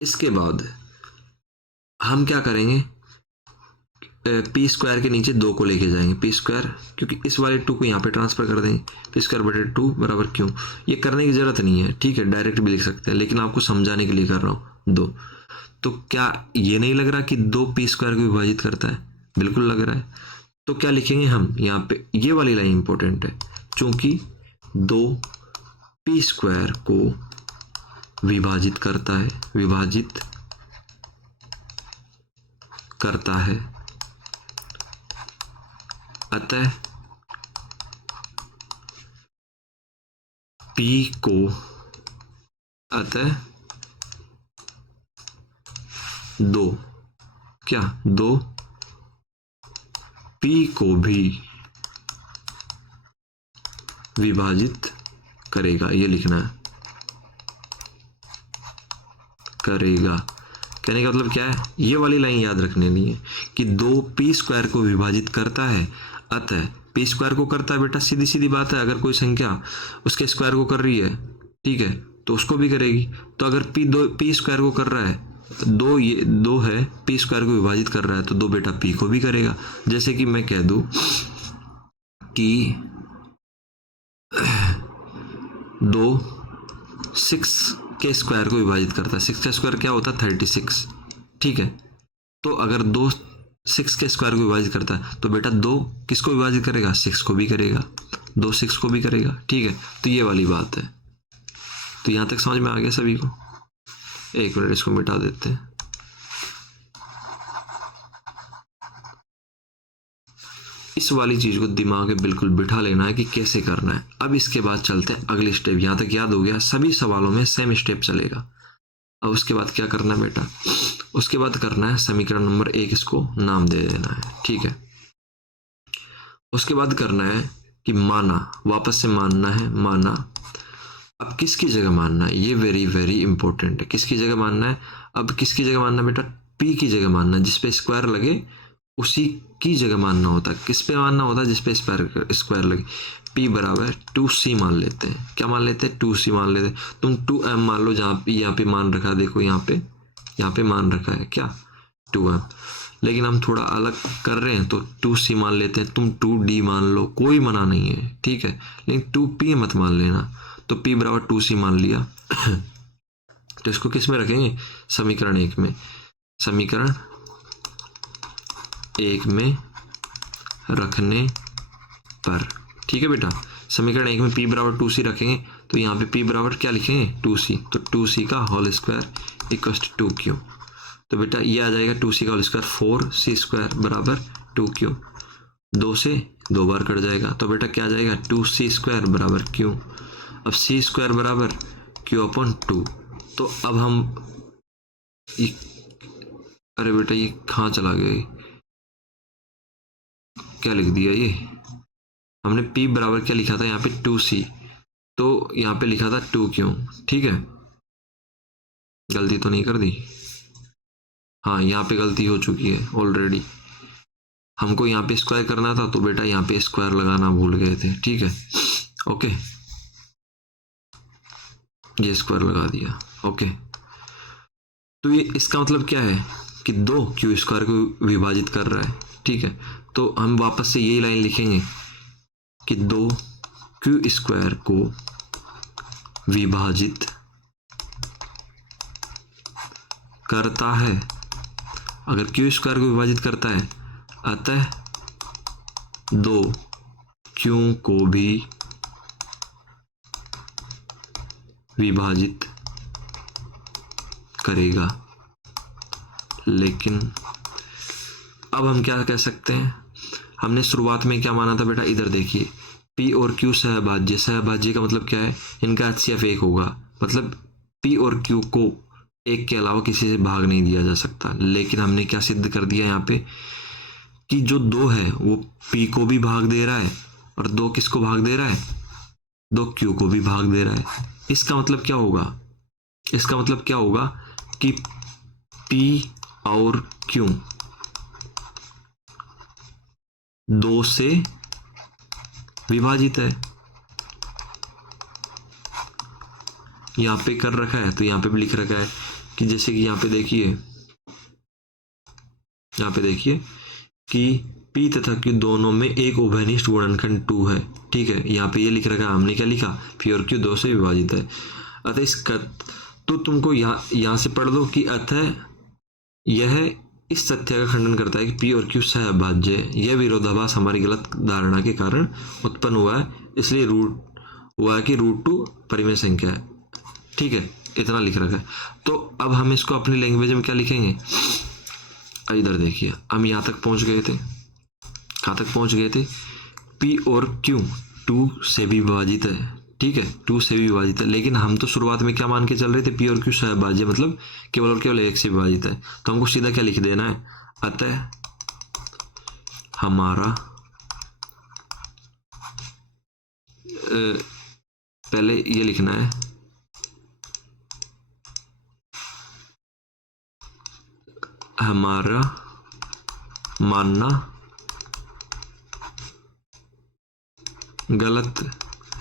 इसके बाद हम क्या करेंगे, P² के नीचे 2 को लेके जाएंगे, P², क्योंकि इस वाले 2 को यहाँ पे ट्रांसफर कर देंगे, P²/2 बराबर Q। ये करने की जरूरत नहीं है, ठीक है, डायरेक्ट भी लिख सकते हैं, लेकिन आपको समझाने के लिए कर रहा हूँ। 2, तो क्या ये नहीं लग रहा कि 2 P² को विभाजित करता है, बिल्कुल लग रहा है। तो क्या लिखेंगे हम यहाँ पे, ये वाली लाइन इंपॉर्टेंट है, चूंकि 2 P² को विभाजित करता है, विभाजित करता है, अतः P को, अतः 2 क्या, 2 P को भी विभाजित करेगा, ये लिखना है, करेगा। कहने का मतलब क्या है, ये वाली लाइन याद रखने लिए कि 2 P² को विभाजित करता है, अतः P² को करता है बेटा, सीधी सीधी बात है, अगर कोई संख्या उसके स्क्वायर को कर रही है, ठीक है, तो उसको भी करेगी। तो अगर P² को कर रहा है, 2 ये 2 है, P² को विभाजित कर रहा है, तो 2 बेटा P को भी करेगा। जैसे कि मैं कह दूं कि 2 6 के स्क्वायर को विभाजित करता है, 6 का स्क्वायर क्या होता है, 36, ठीक है। तो अगर 2 6 के स्क्वायर को विभाजित करता है, तो बेटा 2 किसको विभाजित करेगा, 6 को भी करेगा, 2 6 को भी करेगा, ठीक है। तो ये वाली बात है। तो यहां तक समझ में आ गया सभी को। एक मिनट इसको मिटा देते हैं। इस वाली चीज को दिमाग में बिल्कुल बिठा लेना है कि कैसे करना है। अब इसके बाद चलते हैं अगले स्टेप। यहां तक याद हो गया, सभी सवालों में सेम स्टेप चलेगा। अब उसके बाद क्या करना है बेटा, उसके बाद करना है समीकरण नंबर 1, इसको नाम दे देना है, ठीक है। उसके बाद करना है कि माना, वापस से मानना है, माना। अब किसकी जगह मानना है, ये वेरी वेरी इंपॉर्टेंट है। किसकी जगह मानना है, अब किसकी जगह मानना है बेटा, P की जगह मानना है, जिसपे स्क्वायर लगे उसी की जगह मानना होता है। किस पे मानना होता है, जिसपे स्क्वायर लगे। P बराबर 2C मान लेते हैं, क्या मान लेते हैं, 2C मान लेते हैं। तुम 2M मान लो, जहाँ पे यहाँ पे मान रखा है, देखो यहाँ पे मान रखा है क्या, 2M, लेकिन हम थोड़ा अलग कर रहे हैं तो 2C मान लेते हैं। तुम 2D मान लो, कोई मना नहीं है, ठीक है, लेकिन 2P मत मान लेना। तो P बराबर 2C मान लिया तो इसको किस में रखेंगे, समीकरण 1 में, समीकरण 1 में रखने पर, ठीक है बेटा। समीकरण 1 में P बराबर 2C रखेंगे, तो यहाँ पे P बराबर क्या लिखेंगे, 2C, तो 2C का whole square equals to 2Q। तो बेटा ये आ जाएगा 2C का होल स्क्वायर 4C² बराबर 2Q, 2 से 2 बार कट जाएगा, तो बेटा क्या आ जाएगा, 2C² बराबर Q। अब C² बराबर Q/2। तो अब हम अरे बेटा ये कहाँ चला गया, क्या लिख दिया ये, हमने P बराबर क्या लिखा था यहाँ पे 2C, तो यहाँ पे लिखा था 2Q। ठीक है, गलती तो नहीं कर दी, हाँ यहाँ पे गलती हो चुकी है ऑलरेडी, हमको यहाँ पे स्क्वायर करना था तो बेटा यहाँ पे स्क्वायर लगाना भूल गए थे। ठीक है, ओके, ये स्क्वायर लगा दिया। ओके, तो ये इसका मतलब क्या है कि 2Q स्क्वायर को विभाजित कर रहा है। ठीक है, तो हम वापस से यही लाइन लिखेंगे कि 2Q स्क्वायर को विभाजित करता है, अगर Q स्क्वायर को विभाजित करता है अतः 2Q को भी विभाजित करेगा। लेकिन अब हम क्या कह सकते हैं, हमने शुरुआत में क्या माना था बेटा, इधर देखिए P और Q सहभाज्य, सहभाज्य का मतलब क्या है, इनका HCF 1 होगा, मतलब P और Q को एक के अलावा किसी से भाग नहीं दिया जा सकता। लेकिन हमने क्या सिद्ध कर दिया यहाँ पे कि जो 2 है वो P को भी भाग दे रहा है और 2 किसको भाग दे रहा है, 2Q को भी भाग दे रहा है। इसका मतलब क्या होगा, इसका मतलब क्या होगा कि P और Q 2 से विभाजित है। यहाँ पे कर रखा है तो यहाँ पे भी लिख रखा है कि जैसे कि यहाँ पे देखिए, यहाँ पे देखिए कि P तथा Q दोनों में एक उभयनिष्ठ गुणनखंड 2 है। ठीक है, यहाँ पे ये लिख रखा है, हमने क्या लिखा, P और Q 2 से विभाजित है। अतः इसका तो तुमको यहाँ से पढ़ दो कि अतः यह इस तथ्य का खंडन करता है कि P और Q सहभाज्य है। यह विरोधाभास हमारी गलत धारणा के कारण उत्पन्न हुआ है, इसलिए रूट हुआ है कि √2 परिमेय संख्या है। ठीक है, इतना लिख रखा है। तो अब हम इसको अपनी लैंग्वेज में क्या लिखेंगे, इधर देखिए हम यहाँ तक पहुंच गए थे, कहाँ तक पहुंच गए थे, P और Q 2 से भी विभाजित है। ठीक है, 2 से भी विभाजित है, लेकिन हम तो शुरुआत में क्या मान के चल रहे थे, P और Q सहभाज्य मतलब केवल और केवल 1 से विभाजित है। तो हमको सीधा क्या लिख देना है, अतः हमारा पहले ये लिखना है, हमारा मानना गलत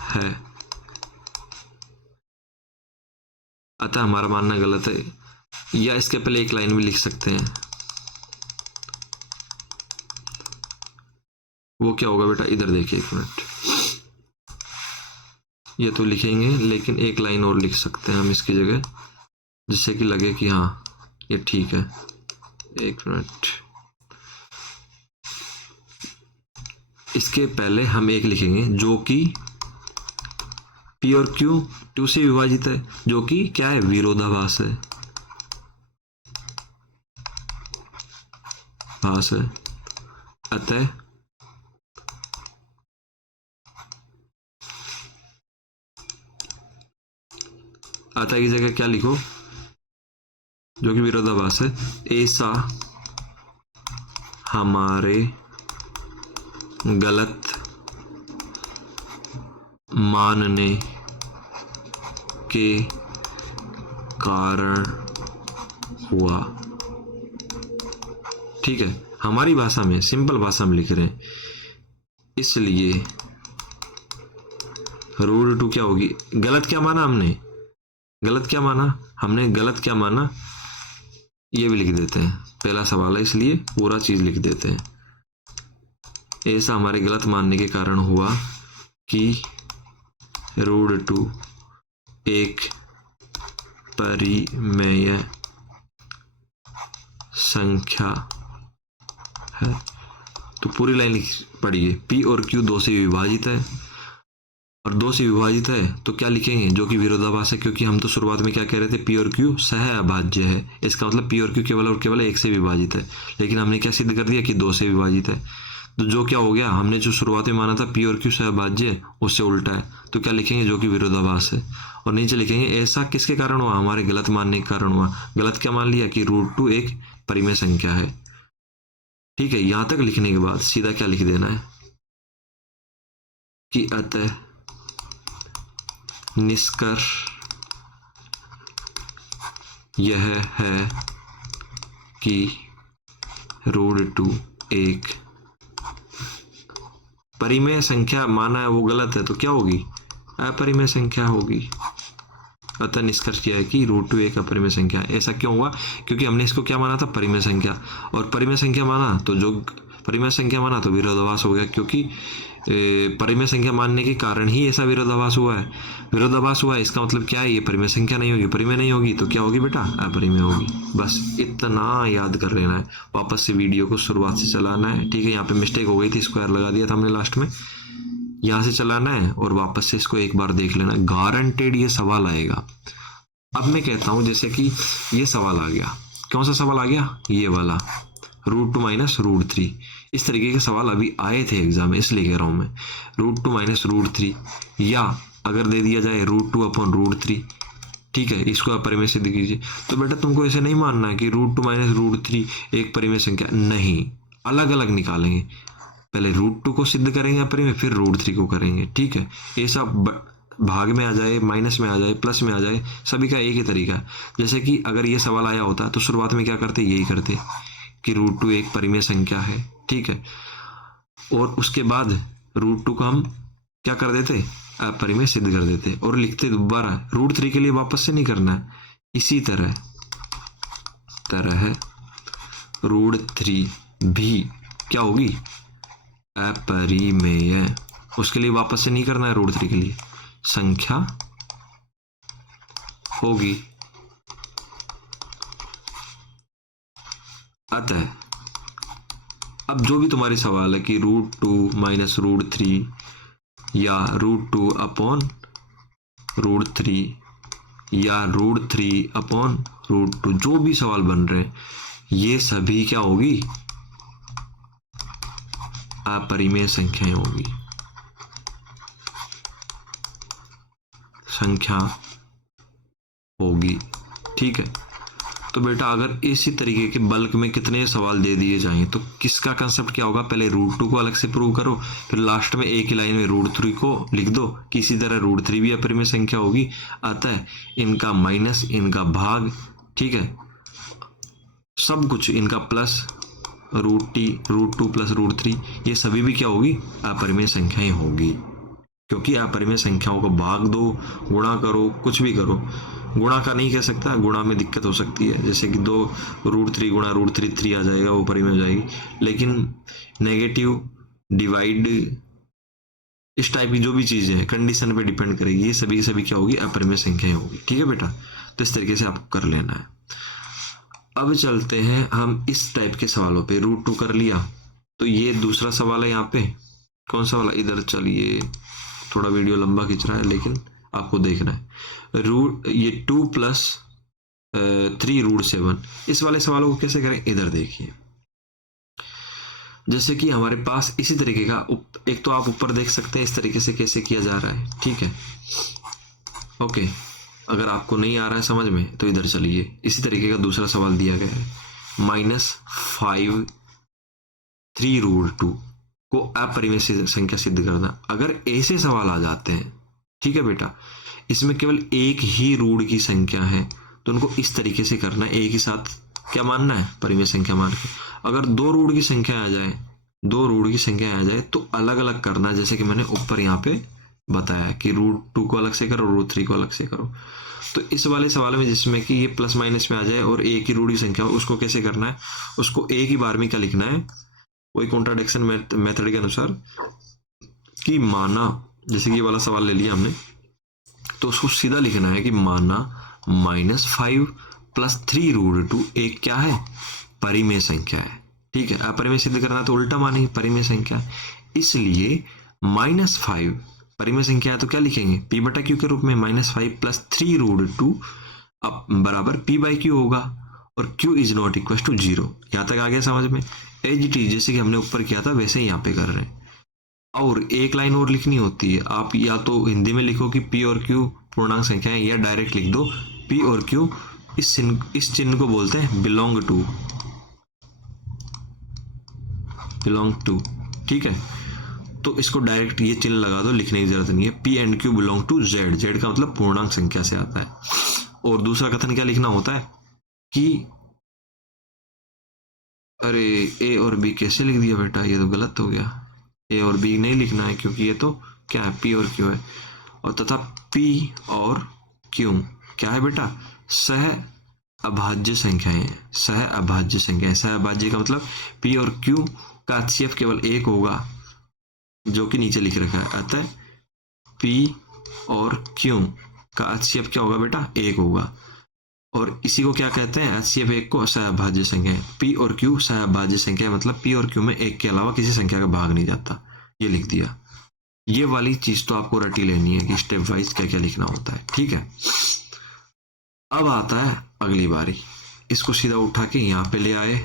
है, अतः हमारा मानना गलत है। या इसके पहले एक लाइन भी लिख सकते हैं, वो क्या होगा बेटा, इधर देखिए एक मिनट, ये तो लिखेंगे लेकिन एक लाइन और लिख सकते हैं हम इसकी जगह, जिससे कि लगे कि हाँ ये ठीक है। एक मिनट, इसके पहले हम एक लिखेंगे जो कि P और Q 2 से विभाजित है, जो कि क्या है, विरोधाभास है, भास है। अतः अतः की जगह क्या लिखो, जो कि विरोधाभास है, ऐसा हमारे गलत मानने के कारण हुआ। ठीक है, हमारी भाषा में, सिंपल भाषा में लिख रहे हैं, इसलिए √2 क्या होगी, गलत क्या माना हमने, गलत क्या माना हमने, गलत क्या माना, ये भी लिख देते हैं, पहला सवाल है इसलिए पूरा चीज लिख देते हैं। ऐसा हमारे गलत मानने के कारण हुआ कि √2 एक परिमेय संख्या है। तो पूरी लाइन पढ़िए, P और Q 2 से विभाजित है, और 2 से विभाजित है तो क्या लिखेंगे, जो कि विरोधाभास है, क्योंकि हम तो शुरुआत में क्या कह रहे थे, P और Q सहअभाज्य है। इसका मतलब P और Q केवल और केवल 1 से विभाजित है, लेकिन हमने क्या सिद्ध कर दिया कि 2 से विभाजित है। तो जो क्या हो गया, हमने जो शुरुआत में माना था पी और क्यू सहभाज्य उससे उल्टा है, तो क्या लिखेंगे, जो कि विरोधाभास है। और नीचे लिखेंगे ऐसा किसके कारण हुआ, हमारे गलत मानने के कारण हुआ। गलत क्या मान लिया कि √2 एक परिमेय संख्या है। ठीक है, यहां तक लिखने के बाद सीधा क्या लिख देना है कि अतः निष्कर्ष यह है कि √2 एक परिमेय संख्या माना है वो गलत है, तो क्या होगी, अपरिमेय संख्या होगी। अतः निष्कर्ष किया है कि √2 एक अपरिमेय संख्या है। ऐसा क्यों हुआ, क्योंकि हमने इसको क्या माना था, परिमेय संख्या, और परिमेय संख्या माना तो जो परिमेय संख्या माना तो विरोधाभास हो गया, क्योंकि परिमेय संख्या मानने के कारण ही ऐसा विरोधाभास हुआ है। विरोधाभास हुआ है इसका मतलब क्या है, ये परिमेय संख्या नहीं होगी, परिमेय नहीं होगी तो क्या होगी बेटा, अपरिमेय होगी। बस इतना याद कर लेना है। वापस से वीडियो को शुरुआत से चलाना है। ठीक है, यहाँ पे मिस्टेक हो गई थी, स्क्वायर लगा दिया था हमने लास्ट में। यहाँ से चलाना है और वापस से इसको एक बार देख लेना, गारंटेड ये सवाल आएगा। अब मैं कहता हूं जैसे कि ये सवाल आ गया, कौन सा सवाल आ गया, ये वाला √2 माइनस √3। इस तरीके के सवाल अभी आए थे एग्जाम में, इसलिए कह रहा हूं मैं। √2 माइनस √3, या अगर दे दिया जाए √2 अपॉन √3, ठीक है, इसको आप परिमेय सिद्ध कीजिए। तो बेटा तुमको ऐसे नहीं मानना है कि √2 माइनस √3 एक परिमेय संख्या, नहीं, अलग अलग निकालेंगे। पहले √2 को सिद्ध करेंगे अपरिमेय, फिर √3 को करेंगे। ठीक है, ये सब भाग में आ जाए, माइनस में आ जाए, प्लस में आ जाए, सभी का एक ही तरीका है। जैसे कि अगर ये सवाल आया होता तो शुरुआत में क्या करते, यही करते कि √2 एक परिमेय संख्या है। ठीक है, और उसके बाद √2 को हम क्या कर देते, अपरिमेय सिद्ध कर देते, और लिखते दोबारा √3 के लिए वापस से नहीं करना है। इसी तरह √3 भी क्या होगी, अपरिमेय, उसके लिए वापस से नहीं करना है, √3 के लिए संख्या होगी। अतः अब जो भी तुम्हारी सवाल है कि √2 माइनस √3 या √2 अपॉन √3 या √3 अपॉन √2, जो भी सवाल बन रहे हैं ये सभी क्या होगी, अपरिमेय संख्याएं होगी, संख्या होगी। ठीक है, तो बेटा अगर इसी तरीके के बल्क में कितने सवाल दे दिए जाएं तो किसका कंसेप्ट क्या होगा, पहले √2 को अलग से प्रूव करो, फिर लास्ट में एक ही लाइन में √3 को लिख दो कि इसी तरह √3 भी अपरिमेय संख्या होगी। अतः इनका माइनस, इनका भाग, ठीक है, सब कुछ इनका प्लस, √2 प्लस √3, ये सभी भी क्या होगी, अपरिमेय संख्याएं होगी। क्योंकि अपरिमेय संख्याओं को भाग दो, गुणा करो, कुछ भी करो, गुणा का नहीं कह सकता, गुणा में दिक्कत हो सकती है, जैसे कि 2 √3 गुणा √3 3 आ जाएगा, वो परिमेय हो जाएगी। लेकिन नेगेटिव, डिवाइड, इस टाइप की जो भी चीजें हैं कंडीशन पे डिपेंड करेगी, ये सभी सभी क्या होगी, अपरिमेय संख्याएं होगी। ठीक है बेटा, तो इस तरीके से आपको कर लेना है। अब चलते हैं हम इस टाइप के सवालों पे। √2 कर लिया, तो ये दूसरा सवाल है, यहाँ पे कौन सा वाला, इधर चलिए, थोड़ा वीडियो लंबा खींच रहा है लेकिन आपको देखना है। ये 2 प्लस 3 √7, इस वाले सवालों को कैसे करें, इधर देखिए। जैसे कि हमारे पास इसी तरीके का एक तो आप ऊपर देख सकते हैं इस तरीके से कैसे किया जा रहा है। ठीक है, ओके, अगर आपको नहीं आ रहा है समझ में तो इधर चलिए, इसी तरीके का दूसरा सवाल दिया गया है, -5 3 √2 को अपरिमेय संख्या सिद्ध करना। अगर ऐसे सवाल आ जाते हैं, ठीक है बेटा, इसमें केवल एक ही रूट की संख्या है तो उनको इस तरीके से करना है, एक ही साथ क्या मानना है, परिमेय संख्या मान के। अगर 2 रूट की संख्या आ जाए, 2 रूट की संख्या आ जाए तो अलग अलग करना है, जैसे कि मैंने ऊपर यहाँ पे बताया कि √2 को अलग से करो, √3 को अलग से करो। तो इस वाले सवाल में जिसमें कि ये प्लस माइनस में आ जाए और एक ही रूट की संख्या, उसको कैसे करना है, उसको एक ही बार में क्या लिखना है, वही कॉन्ट्राडिक्शन मेथड के अनुसार कि माना, जैसे कि ये वाला सवाल ले लिया हमने, तो उसको सीधा लिखना है कि माना -5 प्लस 3 √2 एक क्या है, परिमेय संख्या है। ठीक है, अपरिमेय सिद्ध करना तो उल्टा मानेंगे, परिमेय संख्या, इसलिए -5 परिमेय संख्या है तो क्या लिखेंगे, p/q के रूप में, -5 प्लस 3 √2 अब बराबर p/q होगा। और q is not equal to 0। यहाँ तक आ गया समझ में? एज इट इज, जैसे कि हमने ऊपर किया था वैसे ही यहाँ पे कर रहे हैं। और एक लाइन और लिखनी होती है, आप या तो हिंदी में लिखो कि p और q पूर्णांक संख्या है, या डायरेक्ट लिख दो p और q इस चिन्ह को बोलते हैं बिलोंग टू। ठीक है, तो इसको डायरेक्ट ये चिन्ह लगा दो, लिखने की जरूरत नहीं है। p and q belong to z, z का मतलब पूर्णांक संख्या से आता है। और दूसरा कथन क्या लिखना होता है कि अरे a और b कैसे लिख दिया बेटा, ये तो गलत हो गया। a और b नहीं लिखना है क्योंकि ये तो क्या है, p और q है। और तथा p और q क्या है बेटा, सह अभाज्य संख्याएं। सह अभाज्य संख्याएं, सह अभाज्य का मतलब p और q का HCF केवल एक होगा, जो कि नीचे लिख रखा है। अतः p और q का HCF क्या होगा बेटा, एक होगा। और इसी को क्या कहते हैं, HCF एक को सहअभाज्य संख्या है। p और q सहअभाज्य संख्या है, मतलब p और q में एक के अलावा किसी संख्या का भाग नहीं जाता। ये लिख दिया। ये वाली चीज तो आपको रटी लेनी है कि स्टेप वाइज क्या क्या लिखना होता है। ठीक है, अब आता है अगली बारी। इसको सीधा उठा के यहाँ पे ले आए।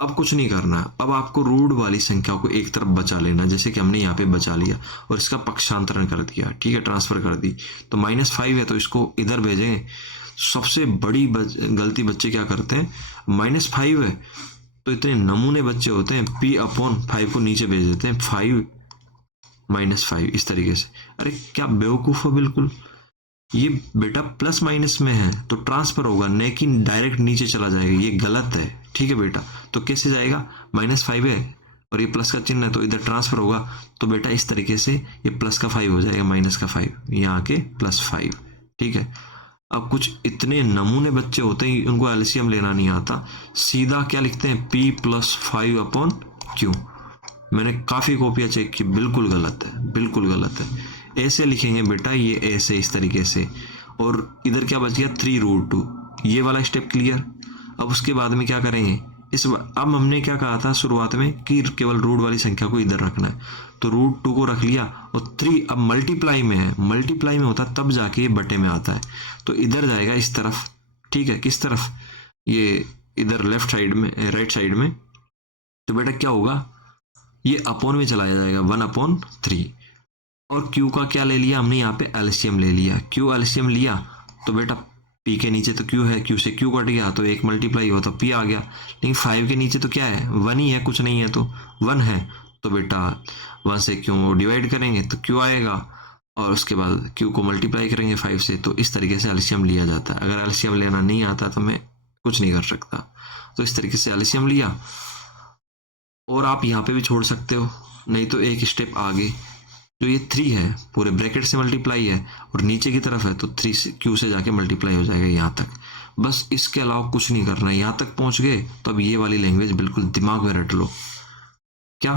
अब कुछ नहीं करना, अब आपको रूट वाली संख्या को एक तरफ बचा लेना, जैसे कि हमने यहाँ पे बचा लिया और इसका पक्षांतरण कर दिया। ठीक है, ट्रांसफर कर दी। तो -5 है तो इसको इधर भेजेंगे। सबसे बड़ी गलती बच्चे क्या करते हैं, -5 है तो इतने नमूने बच्चे होते हैं, p/5 को नीचे भेज देते हैं, 5 -5 इस तरीके से। अरे क्या बेवकूफ हो बिल्कुल। ये बेटा प्लस माइनस में है तो ट्रांसफर होगा, नहीं कि डायरेक्ट नीचे चला जाएगा, ये गलत है। ठीक है बेटा, तो कैसे जाएगा, -5 है और ये प्लस का चिन्ह है तो इधर ट्रांसफर होगा। तो बेटा इस तरीके से ये प्लस का 5 हो जाएगा, माइनस का 5, यहाँ के +5। ठीक है, अब कुछ इतने नमूने बच्चे होते हैं उनको एलसीएम लेना नहीं आता, सीधा क्या लिखते हैं, p+5/q। मैंने काफ़ी कॉपियाँ चेक की, बिल्कुल गलत है, बिल्कुल गलत है। ऐसे लिखेंगे बेटा, ये ऐसे इस तरीके से। और इधर क्या बच गया, 3√2। ये वाला स्टेप क्लियर। अब उसके बाद में क्या करेंगे, अब हमने क्या कहा था शुरुआत में कि केवल रूट वाली संख्या को इधर रखना है, तो √2 को रख लिया। और 3 अब मल्टीप्लाई में है, मल्टीप्लाई में होता है तब जाके ये बटे में आता है, तो इधर जाएगा इस तरफ। ठीक है, किस तरफ, ये इधर लेफ्ट साइड में, राइट साइड में। तो बेटा क्या होगा, ये अपॉन में चला जाएगा, 1/3। और Q का क्या ले लिया हमने, यहाँ पे एलसीएम ले लिया। Q एलसीएम लिया तो बेटा P के नीचे तो Q है, Q से Q कट गया तो 1 मल्टीप्लाई हुआ तो P आ गया। लेकिन 5 के नीचे तो क्या है, 1 ही है, कुछ नहीं है तो 1 है। तो बेटा 1 से Q डिवाइड करेंगे तो Q आएगा, और उसके बाद Q को मल्टीप्लाई करेंगे 5 से। तो इस तरीके से एलसीएम लिया जाता है। अगर एलसीएम लेना नहीं आता तो मैं कुछ नहीं कर सकता। तो इस तरीके से एलसीएम लिया, और आप यहाँ पे भी छोड़ सकते हो, नहीं तो एक स्टेप आगे जो ये 3 है पूरे ब्रैकेट से मल्टीप्लाई है और नीचे की तरफ है तो 3 से Q से जाके मल्टीप्लाई हो जाएगा यहाँ तक। बस इसके अलावा कुछ नहीं करना है। यहाँ तक पहुँच गए तो अब ये वाली लैंग्वेज बिल्कुल दिमाग में रट लो, क्या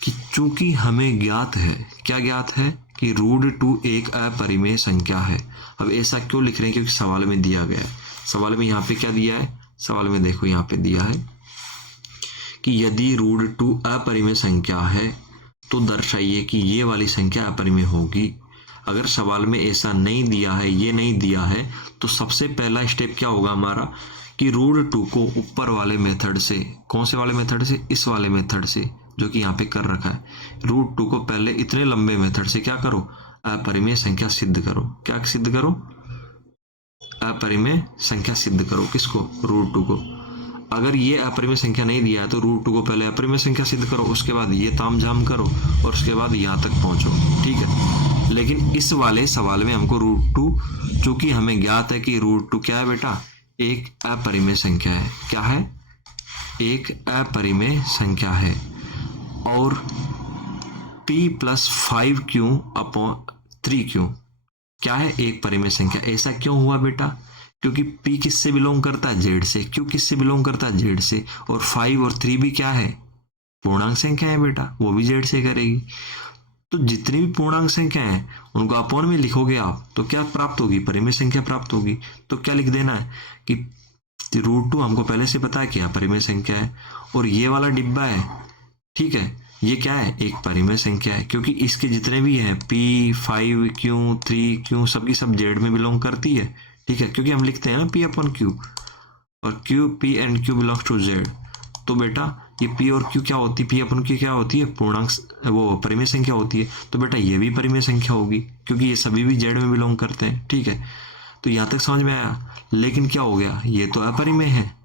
कि चूंकि हमें ज्ञात है, क्या ज्ञात है कि √2 एक अपरिमेय संख्या है। अब ऐसा क्यों लिख रहे हैं, क्योंकि सवाल में दिया गया है। सवाल में यहाँ पे क्या दिया है, सवाल में देखो यहाँ पे दिया है कि यदि √2 अपरिमेय संख्या है तो दर्शाइए कि ये वाली संख्या अपरिमेय होगी। अगर सवाल में ऐसा नहीं दिया है, ये नहीं दिया है, तो सबसे पहला स्टेप क्या होगा हमारा कि √2 को ऊपर वाले मेथड से, कौन से वाले मेथड से, इस वाले मेथड से जो कि यहाँ पे कर रखा है, √2 को पहले इतने लंबे मेथड से क्या करो, अपरिमेय संख्या सिद्ध करो। क्या सिद्ध करो, अपरिमेय संख्या सिद्ध करो। किसको, √2 को। अगर ये अपरिमेय संख्या नहीं दिया है तो √2 को पहले अपरिमेय संख्या सिद्ध करो, उसके बाद ये तामझाम करो और उसके बाद यहाँ तक पहुँचो। ठीक है, लेकिन इस वाले सवाल में हमको √2, चूंकि हमें ज्ञात है कि √2 क्या है बेटा, एक अपरिमेय संख्या है। क्या है, एक अपरिमेय संख्या है। और p+5q/3q क्या है, एक परिमेय संख्या। ऐसा क्यों हुआ बेटा, क्योंकि p किससे बिलोंग करता है, z से, q किससे बिलोंग करता है, z से, और 5 और 3 भी क्या है, पूर्णांक संख्या है बेटा, वो भी z से करेगी। तो जितनी भी पूर्णांक संख्या है उनको अपॉन में लिखोगे आप तो क्या प्राप्त होगी, परिमेय संख्या प्राप्त होगी। तो क्या लिख देना है कि √2 हमको पहले से पता है क्या परिमेय संख्या है, और ये वाला डिब्बा है, ठीक है, ये क्या है, एक परिमेय संख्या है, क्योंकि इसके जितने भी हैं p, 5q, 3q सबकी सब जेड में बिलोंग करती है। ठीक है, क्योंकि हम लिखते हैं ना p/q। और Q P and Q belongs to Z, तो बेटा ये पी और क्यू क्या होती है, पी अपन की क्या होती है, पूर्णांक, वो परिमेय संख्या होती है, तो बेटा ये भी परिमेय संख्या होगी क्योंकि ये सभी भी जेड में बिलोंग करते हैं। ठीक है, तो यहां तक समझ में आया। लेकिन क्या हो गया, ये तो अपरिमेय है,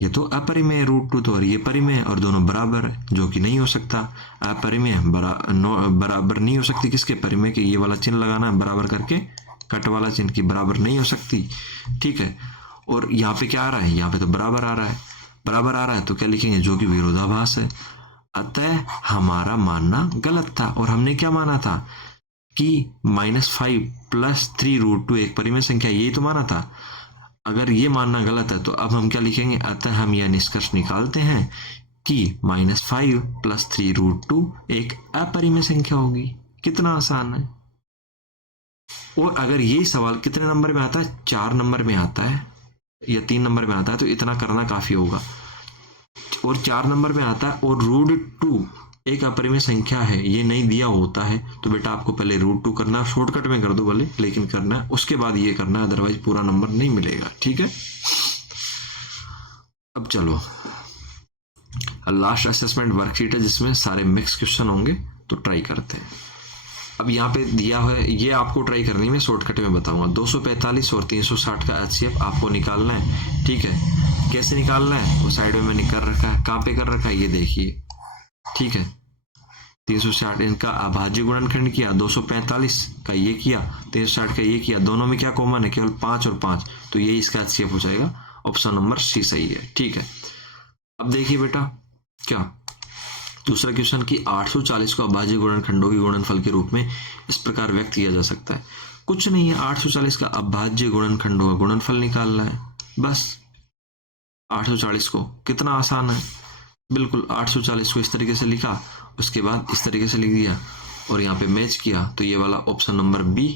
ये तो अपरिमेय है √2 तो, और ये परिमेय है और दोनों बराबर है, जो कि नहीं हो सकता। अपरिमेय बराबर नहीं हो सकती किसके, परिमेय के। ये वाला चिन्ह लगाना है बराबर करके, कट वाला चिन्ह की बराबर नहीं हो सकती। ठीक है, और यहाँ पे क्या आ रहा है, यहाँ पे तो बराबर आ रहा है, बराबर आ रहा है तो क्या लिखेंगे, जो कि विरोधाभास है। अतः हमारा मानना गलत था, और हमने क्या माना था कि -5 + 3√2 एक परिमेय संख्या, यही तो माना था। अगर ये मानना गलत है तो अब हम क्या लिखेंगे, अतः हम यह निष्कर्ष निकालते हैं कि -5 + 3√2 एक अपरिमेय संख्या होगी। कितना आसान है। और अगर ये सवाल कितने नंबर में आता है, 4 नंबर में आता है या 3 नंबर में आता है, तो इतना करना काफी होगा। और 4 नंबर में आता है और √2 एक अपरिमेय संख्या है, ये नहीं दिया होता है, तो बेटा आपको पहले √2 करना, शॉर्टकट में कर दो भले, लेकिन करना है, उसके बाद ये करना है, अदरवाइज पूरा नंबर नहीं मिलेगा। ठीक है, अब चलो लास्ट असेसमेंट वर्कशीट है जिसमें सारे मिक्स क्वेश्चन होंगे, तो ट्राई करते हैं। अब यहाँ पे दिया है, ये आपको ट्राई करनी में शॉर्टकट में बताऊंगा। 245 और 360 का HCF आपको निकालना है। ठीक है, कैसे निकालना है वो साइड में मैंने कर रखा है, कहाँ पे कर रखा है ये देखिए। ठीक है, 360 इनका अभाज्य गुणनखंड किया, 245 का ये किया, 360 का ये किया, दोनों में क्या कॉमन है, केवल 5 और 5, तो ये इसका HCF हो जाएगा। ऑप्शन नंबर सी सही है। ठीक है, अब देखिए बेटा क्या दूसरा क्वेश्चन की 840 को अभाज्य गुणनखंडों के गुणनफल के रूप में इस प्रकार व्यक्त किया जा सकता है। कुछ नहीं है, 840 का अभाज्य गुणनखंडों का गुणनफल निकालना है बस। 840 को कितना आसान है, बिल्कुल 840 को इस तरीके से लिखा, उसके बाद इस तरीके से लिख दिया और यहाँ पे मैच किया, तो ये वाला ऑप्शन नंबर बी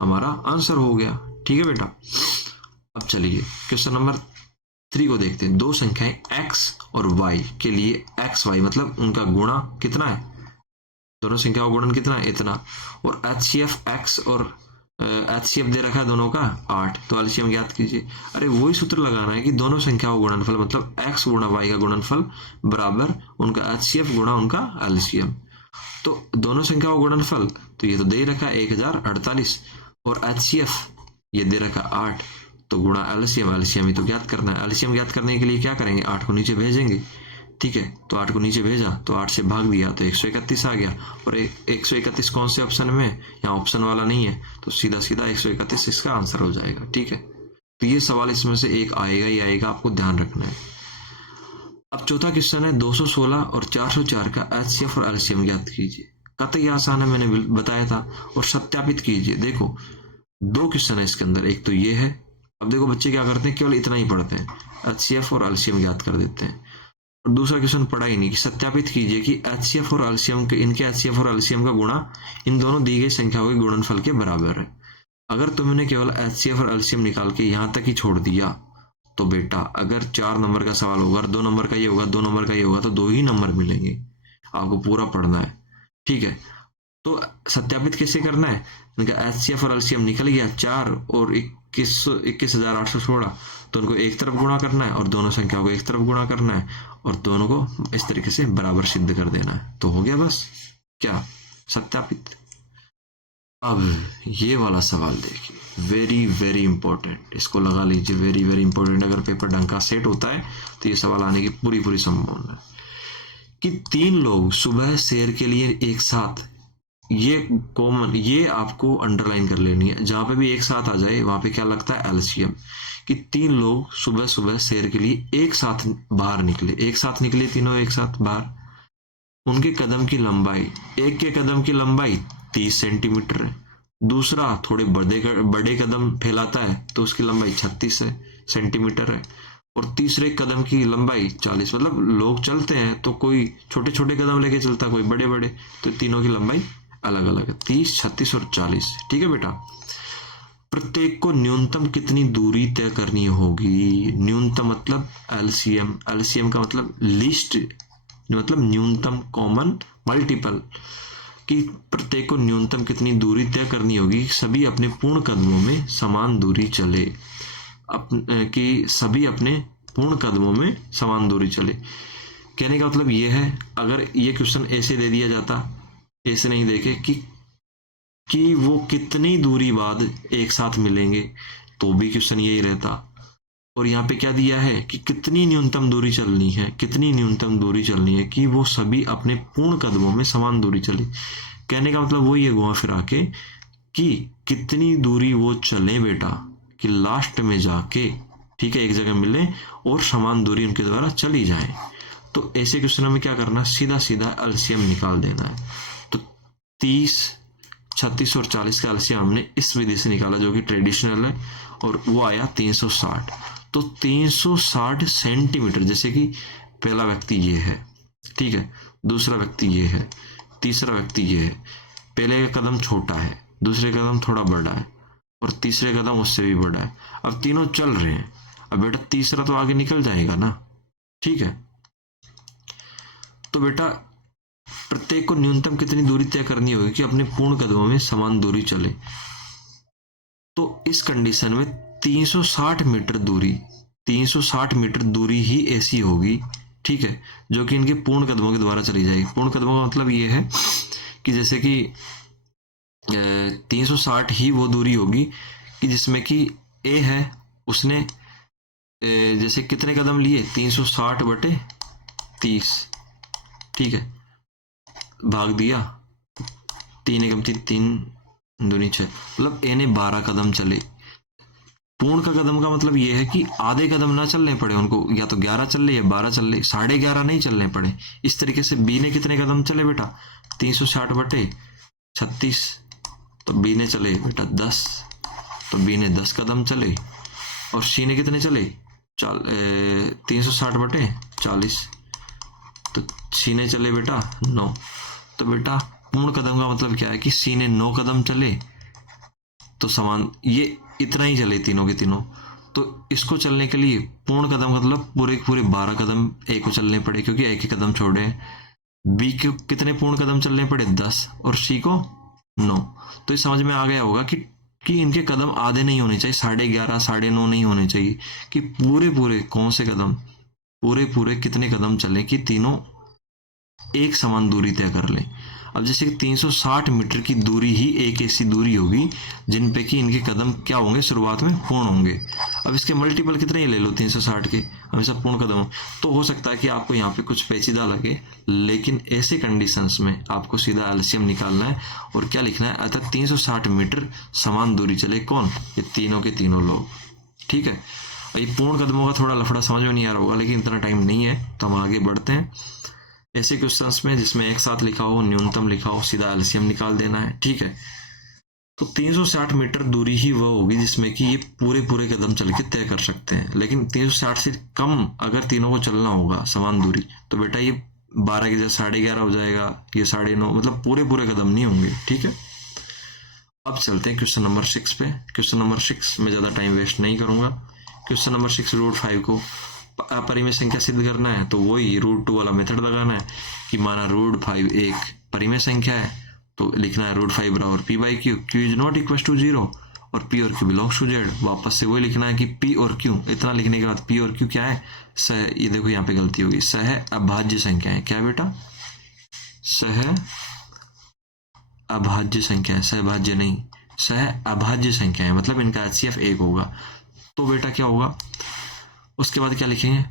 हमारा आंसर हो गया। ठीक है बेटा, अब चलिए क्वेश्चन नंबर 3 को देखते हैं। दो संख्याएं x और y के लिए x y मतलब उनका गुणा कितना है, दोनों संख्याओं का गुणन कितना है, इतना, और HCF x और HCF दे रखा है दोनों का 8, तो एलसीएम ज्ञात कीजिए। अरे वही सूत्र लगाना है कि दोनों संख्याओं का गुणनफल मतलब x गुणा y का गुणनफल बराबर उनका HCF गुणा उनका एलसीएम। तो दोनों संख्याओं का गुणनफल तो ये तो दे रखा है 1048, और HCF ये दे रखा 8, तो गुणा एलसीएम, एलसीएम ही तो ज्ञात करना है। एलसीएम ज्ञात करने के लिए क्या करेंगे, 8 को नीचे भेजेंगे। ठीक है, तो 8 को नीचे भेजा तो 8 से भाग दिया तो 131 आ गया, और 131 कौन से ऑप्शन में है, यहाँ ऑप्शन वाला नहीं है, तो सीधा सीधा 131 इसका आंसर हो जाएगा। ठीक है, तो ये सवाल इसमें से एक आएगा ही आएगा, आपको ध्यान रखना है। अब चौथा क्वेश्चन है 216 और 404 का HCF और एलसीएम ज्ञात कीजिए। कतई आसान है, मैंने बताया था, और सत्यापित कीजिए। देखो 2 क्वेश्चन है इसके अंदर, एक तो ये है। अब देखो बच्चे क्या करते हैं, केवल इतना ही पढ़ते हैं, HCF और एलसीएम ज्ञात कर देते हैं, और दूसरा क्वेश्चन पढ़ा ही नहीं कि सत्यापित कीजिए कि HCF और एलसीएम के, इनके HCF और एलसीएम का गुणा इन दोनों दी गई संख्याओं के गुणनफल के बराबर है। अगर तुमने केवल HCF और एलसीएम निकाल के यहाँ तक ही छोड़ दिया तो बेटा अगर 4 नंबर का सवाल होगा और 2 नंबर का ये होगा, 2 नंबर का ये होगा, तो 2 ही नंबर मिलेंगे, आपको पूरा पढ़ना है। ठीक है, तो सत्यापित कैसे करना है, इनका HCF और एलसीएम निकल गया 4 और 21,816, तो उनको एक तरफ गुणा करना है और दोनों संख्याओं को एक तरफ गुणा करना है, और दोनों को इस तरीके से बराबर सिद्ध कर देना है, तो हो गया बस क्या, सत्यापित। अब ये वाला सवाल देखिए, वेरी वेरी इंपॉर्टेंट, इसको लगा लीजिए, वेरी वेरी इंपॉर्टेंट। अगर पेपर ढंग का सेट होता है तो ये सवाल आने की पूरी पूरी संभावना है कि 3 लोग सुबह सैर के लिए एक साथ, ये कॉमन, ये आपको अंडरलाइन कर लेनी है, जहां पे भी एक साथ आ जाए वहां पे क्या लगता है, एलसीएम, कि 3 लोग सुबह सुबह सैर के लिए एक साथ बाहर निकले, एक साथ निकले तीनों एक साथ बाहर। उनके कदम की लंबाई, एक के कदम की लंबाई 30 सेंटीमीटर है, दूसरा थोड़े बड़े कदम फैलाता है तो उसकी लंबाई 36 सेंटीमीटर है, और तीसरे कदम की लंबाई 40, मतलब लोग चलते हैं तो कोई छोटे छोटे कदम लेके चलता है, कोई बड़े बड़े, तो तीनों की लंबाई अलग अलग है, 30, 36 और 40। ठीक है बेटा, प्रत्येक को न्यूनतम कितनी दूरी तय करनी होगी, न्यूनतम मतलब एलसीएम, एलसीएम का मतलब लीस्ट, मतलब न्यूनतम कॉमन मल्टीपल, कि प्रत्येक को न्यूनतम कितनी दूरी तय करनी होगी, सभी अपने पूर्ण कदमों में समान दूरी चले। कि सभी अपने पूर्ण कदमों में समान दूरी चले। कहने का मतलब ये है, अगर ये क्वेश्चन ऐसे दे दिया जाता, ऐसे नहीं देखे कि वो कितनी दूरी बाद एक साथ मिलेंगे, तो भी क्वेश्चन यही रहता। और यहाँ पे क्या दिया है कि कितनी न्यूनतम दूरी चलनी है, कितनी न्यूनतम दूरी चलनी है कि वो सभी अपने पूर्ण कदमों में समान दूरी चले। कहने का मतलब वही है घुमा फिरा के कि कितनी दूरी वो चले बेटा कि लास्ट में जाके, ठीक है, एक जगह मिले और समान दूरी उनके द्वारा चली जाए। तो ऐसे क्वेश्चन में क्या करना, सीधा सीधा एलसीएम निकाल देना है। तो 30, 36 और 40 का एलसीएम हमने इस विधि से निकाला जो कि ट्रेडिशनल है, और वो आया 360। तो 360 सेंटीमीटर, जैसे कि पहला व्यक्ति ये है, ठीक है, दूसरा व्यक्ति ये है, तीसरा व्यक्ति ये है। पहले का कदम छोटा है, दूसरे कदम थोड़ा बड़ा है, और तीसरे कदम उससे भी बड़ा है। अब तीनों चल रहे हैं, अब बेटा तीसरा तो आगे निकल जाएगा ना, ठीक है। तो बेटा प्रत्येक को न्यूनतम कितनी दूरी तय करनी होगी कि अपने पूर्ण कदमों में समान दूरी चले। तो इस कंडीशन में 360 मीटर दूरी, 360 मीटर दूरी ही ऐसी होगी, ठीक है, जो कि इनके पूर्ण कदमों के द्वारा चली जाएगी। पूर्ण कदमों का मतलब ये है कि जैसे कि 360 ही वो दूरी होगी कि जिसमें कि ए है, उसने जैसे कितने कदम लिए, 360 बटे 30, ठीक है, भाग दिया 3 एकम 3 दूनी 6, मतलब ए ने 12 कदम चले। पूर्ण का कदम का मतलब ये है कि आधे कदम ना चलने पड़े उनको, या तो 11 चल ले या 12 चल ले, 11.5 नहीं चलने पड़े। इस तरीके से बी ने कितने कदम चले बेटा, 360 बटे 36, तो बी ने चले बेटा 10, तो बी ने 10 कदम चले। और सी ने कितने चले, 360 बटे 40, तो सी ने चले बेटा 9। तो बेटा पूर्ण कदम का मतलब क्या है कि सी ने 9 कदम चले, तो समान ये इतना ही चले तीनों के तीनों। तो इसको चलने के लिए पूर्ण कदम मतलब पूरे 12 कदम ए को चलने पड़े, क्योंकि एक ही कदम छोड़े। बी को कितने पूर्ण कदम चलने पड़े, 10, और सी को 9। तो ये समझ में आ गया होगा कि इनके कदम आधे नहीं होने चाहिए, 11.5, 9.5 नहीं होने चाहिए, कि पूरे कौन से कदम, पूरे कितने कदम चले कि तीनों एक समान दूरी तय कर लें। अब जैसे कि 360 मीटर की दूरी ही एक ऐसी दूरी होगी जिन पे कि इनके कदम क्या होंगे, शुरुआत में पूर्ण होंगे। अब इसके मल्टीपल कितने ही ले लो, 360 के हमेशा पूर्ण कदम। तो हो सकता है कि आपको यहाँ पे कुछ पेचीदा लगे, लेकिन ऐसे कंडीशंस में आपको सीधा एलसीएम निकालना है और क्या लिखना है, अतः 360 मीटर समान दूरी चले कौन, ये तीनों के तीनों लोग, ठीक है। ये पूर्ण कदमों का थोड़ा लफड़ा समझ में नहीं आ रहा होगा, लेकिन इतना टाइम नहीं है, तो हम आगे बढ़ते हैं। ऐसे क्वेश्चंस में जिसमें एक साथ लिखा हो, न्यूनतम लिखा हो, सीधा एलसीएम निकाल देना है, ठीक है। तो 360 मीटर दूरी ही वह होगी जिसमें कि ये पूरे कदम चल के तय कर सकते हैं। लेकिन 360 से कम अगर तीनों को चलना होगा समान दूरी, तो बेटा ये 12 की जगह 11.5 हो जाएगा, ये 9.5, मतलब पूरे कदम नहीं होंगे, ठीक है। अब चलते हैं क्वेश्चन नंबर 6 पे। क्वेश्चन नंबर 6 में ज्यादा टाइम वेस्ट नहीं करूंगा। क्वेश्चन नंबर 6, रूट 5 को अपरिमेय संख्या सिद्ध करना है, तो वही रूट 2 वाला मेथड लगाना है कि माना रूट 5 एक परिमेय संख्या है, तो लिखना है रूट 5 बराबर P by Q, Q is not equal to 0 और पी और क्यू बिलोंग्स टू जेड। वापस से वही लिखना है कि पी और क्यू, इतना लिखने के बाद पी और क्यू क्या है, ये देखो यहाँ पे गलती होगी, सह अभाज्य संख्या है। क्या बेटा, सह अभाज्य संख्या है, सहभाज्य नहीं, सह अभाज्य संख्या है, मतलब इनका HCF 1 होगा। तो बेटा क्या होगा, उसके बाद क्या लिखेंगे,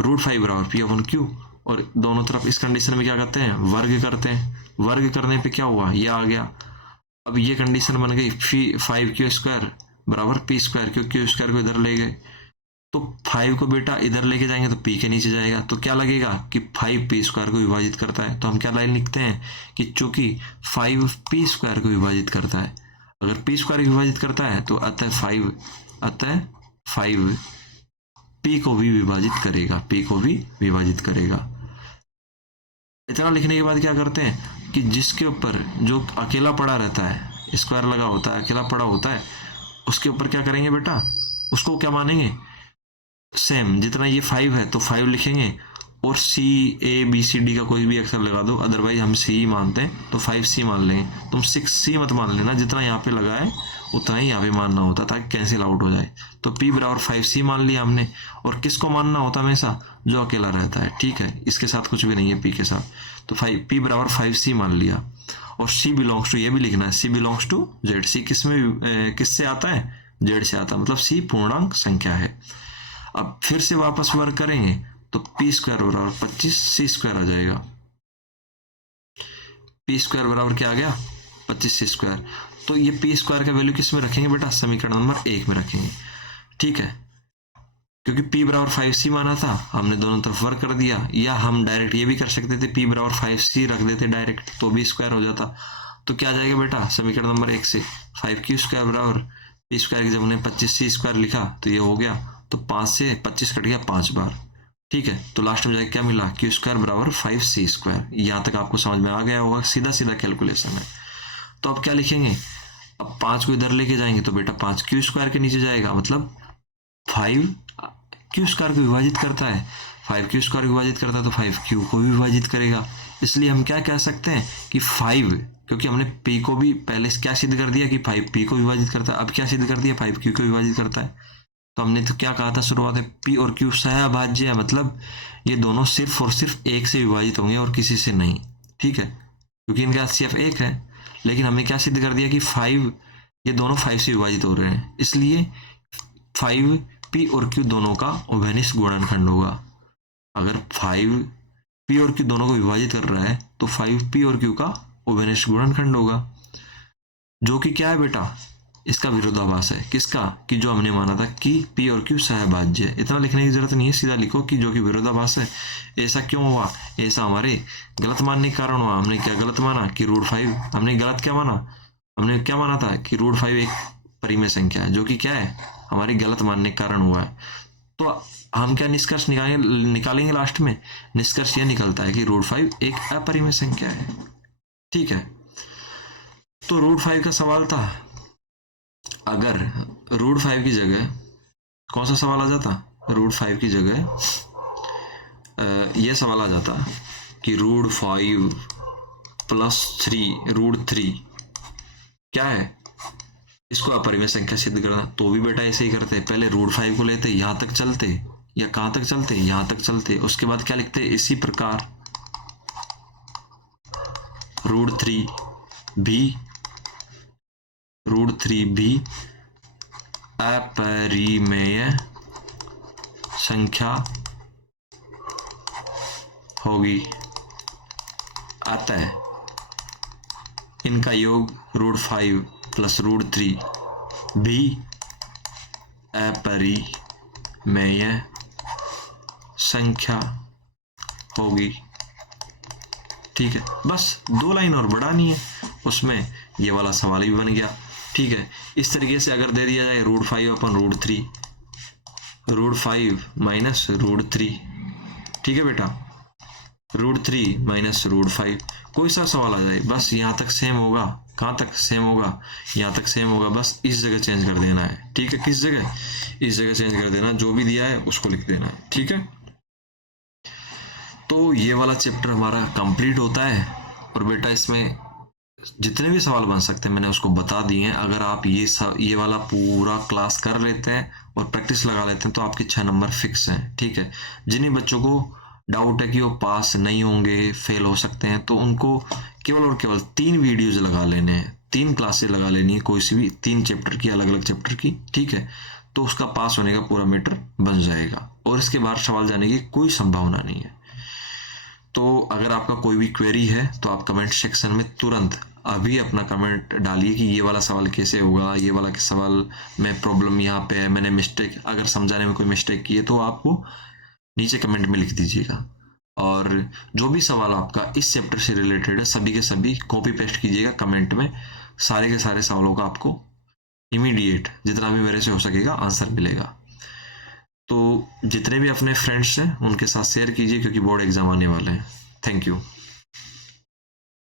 रूट 5 बराबर पी अपॉन क्यू, और दोनों तरफ इस कंडीशन में क्या करते हैं, वर्ग करते हैं। वर्ग करने पे क्या हुआ, ये आ गया। अब ये कंडीशन बन गई 5q स्क्वायर बराबर पी स्क्वायर, क्योंकि क्यू स्क्वायर को इधर ले गए, तो 5 को बेटा इधर लेके जाएंगे तो p के नीचे जाएगा, तो क्या लगेगा कि 5 p स्क्वायर को विभाजित करता है। तो हम क्या लाइन लिखते हैं कि चूंकि 5 p स्क्वायर को विभाजित करता है, अगर p स्क्वायर विभाजित करता है तो अतः 5 p को भी विभाजित करेगा, p को भी विभाजित करेगा। इतना लिखने के बाद क्या करते हैं कि जिसके ऊपर जो अकेला पड़ा रहता है, स्क्वायर लगा होता है, अकेला पड़ा होता है, उसके ऊपर क्या करेंगे बेटा, उसको क्या मानेंगे, सेम। जितना ये 5 है तो 5 लिखेंगे, और C A B C D का कोई भी अक्षर लगा दो, अदरवाइज हम C ही मानते हैं तो 5C मान लेंगे। तुम 6C मत मान लेना, जितना यहाँ पे लगा है उतना ही यहाँ पे मानना होता ताकि कैंसिल आउट हो जाए। तो p बराबर 5c मान लिया हमने, और किसको मानना होता हमेशा, जो अकेला रहता है, ठीक है, इसके साथ कुछ भी नहीं है p के साथ। तो p बराबर 5c मान लिया, और c बिलोंग्स टू, ये भी लिखना है, c belongs to z। c किससे आता है, z से आता है, मतलब c पूर्णांक संख्या है। अब फिर से वापस वर्क करेंगे तो p स्क्वायर बराबर 25 c स्क्वायर आ जाएगा। p स्क्वायर बराबर क्या आ गया, 25 c स्क्वायर। तो ये p स्क्वायर का वैल्यू किस में रखेंगे बेटा, समीकरण नंबर 1 में रखेंगे, ठीक है, क्योंकि p बराबर 5c माना था, हमने दोनों तरफ वर्क कर दिया। या हम डायरेक्ट ये भी कर सकते थे, p बराबर 5c रख देते डायरेक्ट, तो भी स्क्वायर हो जाता। तो क्या आ जाएगा बेटा, समीकरण नंबर 1 से 5q स्क्वायर बराबर p स्क्वायर की जब हमने 25c स्क्वायर लिखा तो ये हो गया, तो 5 से 25 कट गया 5 बार, ठीक है। तो लास्ट में जाके क्या मिला, q स्क्वायर बराबर 5c स्क्वायर। यहाँ तक आपको समझ में आ गया होगा, सीधा सीधा कैलकुलेशन है। तो अब क्या लिखेंगे, अब 5 को इधर लेके जाएंगे तो बेटा 5 q स्क्वायर के नीचे जाएगा, मतलब 5 q स्क्वायर को विभाजित करता है, 5q स्क्वायर विभाजित करता है तो 5q को भी विभाजित करेगा। इसलिए हम क्या कह सकते हैं कि 5, क्योंकि हमने p को भी पहले क्या सिद्ध कर दिया कि 5p को विभाजित करता है, अब क्या सिद्ध कर दिया, 5q को विभाजित करता है। तो हमने तो क्या कहा था शुरुआत में, p और q सहअभाज्य है, मतलब ये दोनों सिर्फ और सिर्फ एक से विभाजित होंगे और किसी से नहीं, ठीक है, क्योंकि इनका HCF 1 है। लेकिन हमने क्या सिद्ध कर दिया कि 5, ये दोनों 5 से विभाजित हो रहे हैं, इसलिए 5 p और q दोनों का उभयनिष्ठ गुणनखंड होगा। अगर 5 p और q दोनों को विभाजित कर रहा है तो 5 p और q का उभयनिष्ठ गुणनखंड होगा, जो कि क्या है बेटा, इसका विरोधाभास है। किसका, कि जो हमने माना था कि p और q सहअभाज्य है। इतना लिखने की जरूरत नहीं है, सीधा लिखो कि जो कि विरोधाभास है। ऐसा क्यों हुआ, ऐसा हमारे गलत मानने के कारण हुआ। हमने क्या गलत माना कि √5, हमने गलत क्या माना, हमने क्या माना था कि √5 एक परिमेय संख्या है, जो कि क्या है, हमारी गलत मानने के कारण हुआ है। तो हम क्या निष्कर्ष निकालेंगे लास्ट में, निष्कर्ष यह निकलता है कि √5 एक अपरिमेय संख्या है, ठीक है। तो √5 का सवाल था, अगर √5 की जगह कौन सा सवाल आ जाता, √5 की जगह यह सवाल आ जाता कि √5 + 3 √3 क्या है, इसको अपरिमेय संख्या सिद्ध करना। तो भी बेटा ऐसे ही करते, पहले √5 को लेते, यहां तक चलते, या कहां तक चलते, यहां तक चलते, उसके बाद क्या लिखते, इसी प्रकार √3 भी अपरिमेय संख्या होगी, अतः इनका योग √5 + √3 भी अपरिमेय संख्या होगी, ठीक है। बस 2 लाइन और बढ़ानी है, उसमें ये वाला सवाल भी बन गया, ठीक है। इस तरीके से अगर दे दिया जाए √5/√3, √5 - √3, ठीक है बेटा, √3 - √5, कोई सा सवाल आ जाए, बस यहाँ तक सेम होगा, कहाँ तक सेम होगा, यहाँ तक सेम होगा, बस इस जगह चेंज कर देना है, ठीक है। किस जगह, इस जगह चेंज कर देना, जो भी दिया है उसको लिख देना है, ठीक है। तो ये वाला चैप्टर हमारा कंप्लीट होता है, और बेटा इसमें जितने भी सवाल बन सकते हैं मैंने उसको बता दिए हैं। अगर आप ये वाला पूरा क्लास कर लेते हैं और प्रैक्टिस लगा लेते हैं तो आपके 6 नंबर फिक्स हैं, ठीक है। जिन्हीं बच्चों को डाउट है कि वो पास नहीं होंगे, फेल हो सकते हैं, तो उनको केवल और केवल 3 वीडियोज लगा लेने हैं, 3 क्लासेस लगा लेनी है, कोई सी भी 3 चैप्टर की, अलग अलग चैप्टर की, ठीक है। तो उसका पास होने का पूरा मीटर बन जाएगा, और इसके बाहर सवाल जाने की कोई संभावना नहीं है। तो अगर आपका कोई भी क्वेरी है तो आप कमेंट सेक्शन में तुरंत अभी अपना कमेंट डालिए कि ये वाला सवाल कैसे होगा, ये वाला सवाल में प्रॉब्लम यहाँ पे है, मैंने मिस्टेक, अगर समझाने में कोई मिस्टेक की है तो आपको नीचे कमेंट में लिख दीजिएगा। और जो भी सवाल आपका इस चैप्टर से रिलेटेड है, सभी के सभी कॉपी पेस्ट कीजिएगा कमेंट में, सारे के सारे सवालों का आपको इमीडिएट जितना भी मेरे से हो सकेगा आंसर मिलेगा। तो जितने भी अपने फ्रेंड्स हैं उनके साथ शेयर कीजिए, क्योंकि बोर्ड एग्जाम आने वाले हैं। Thank you.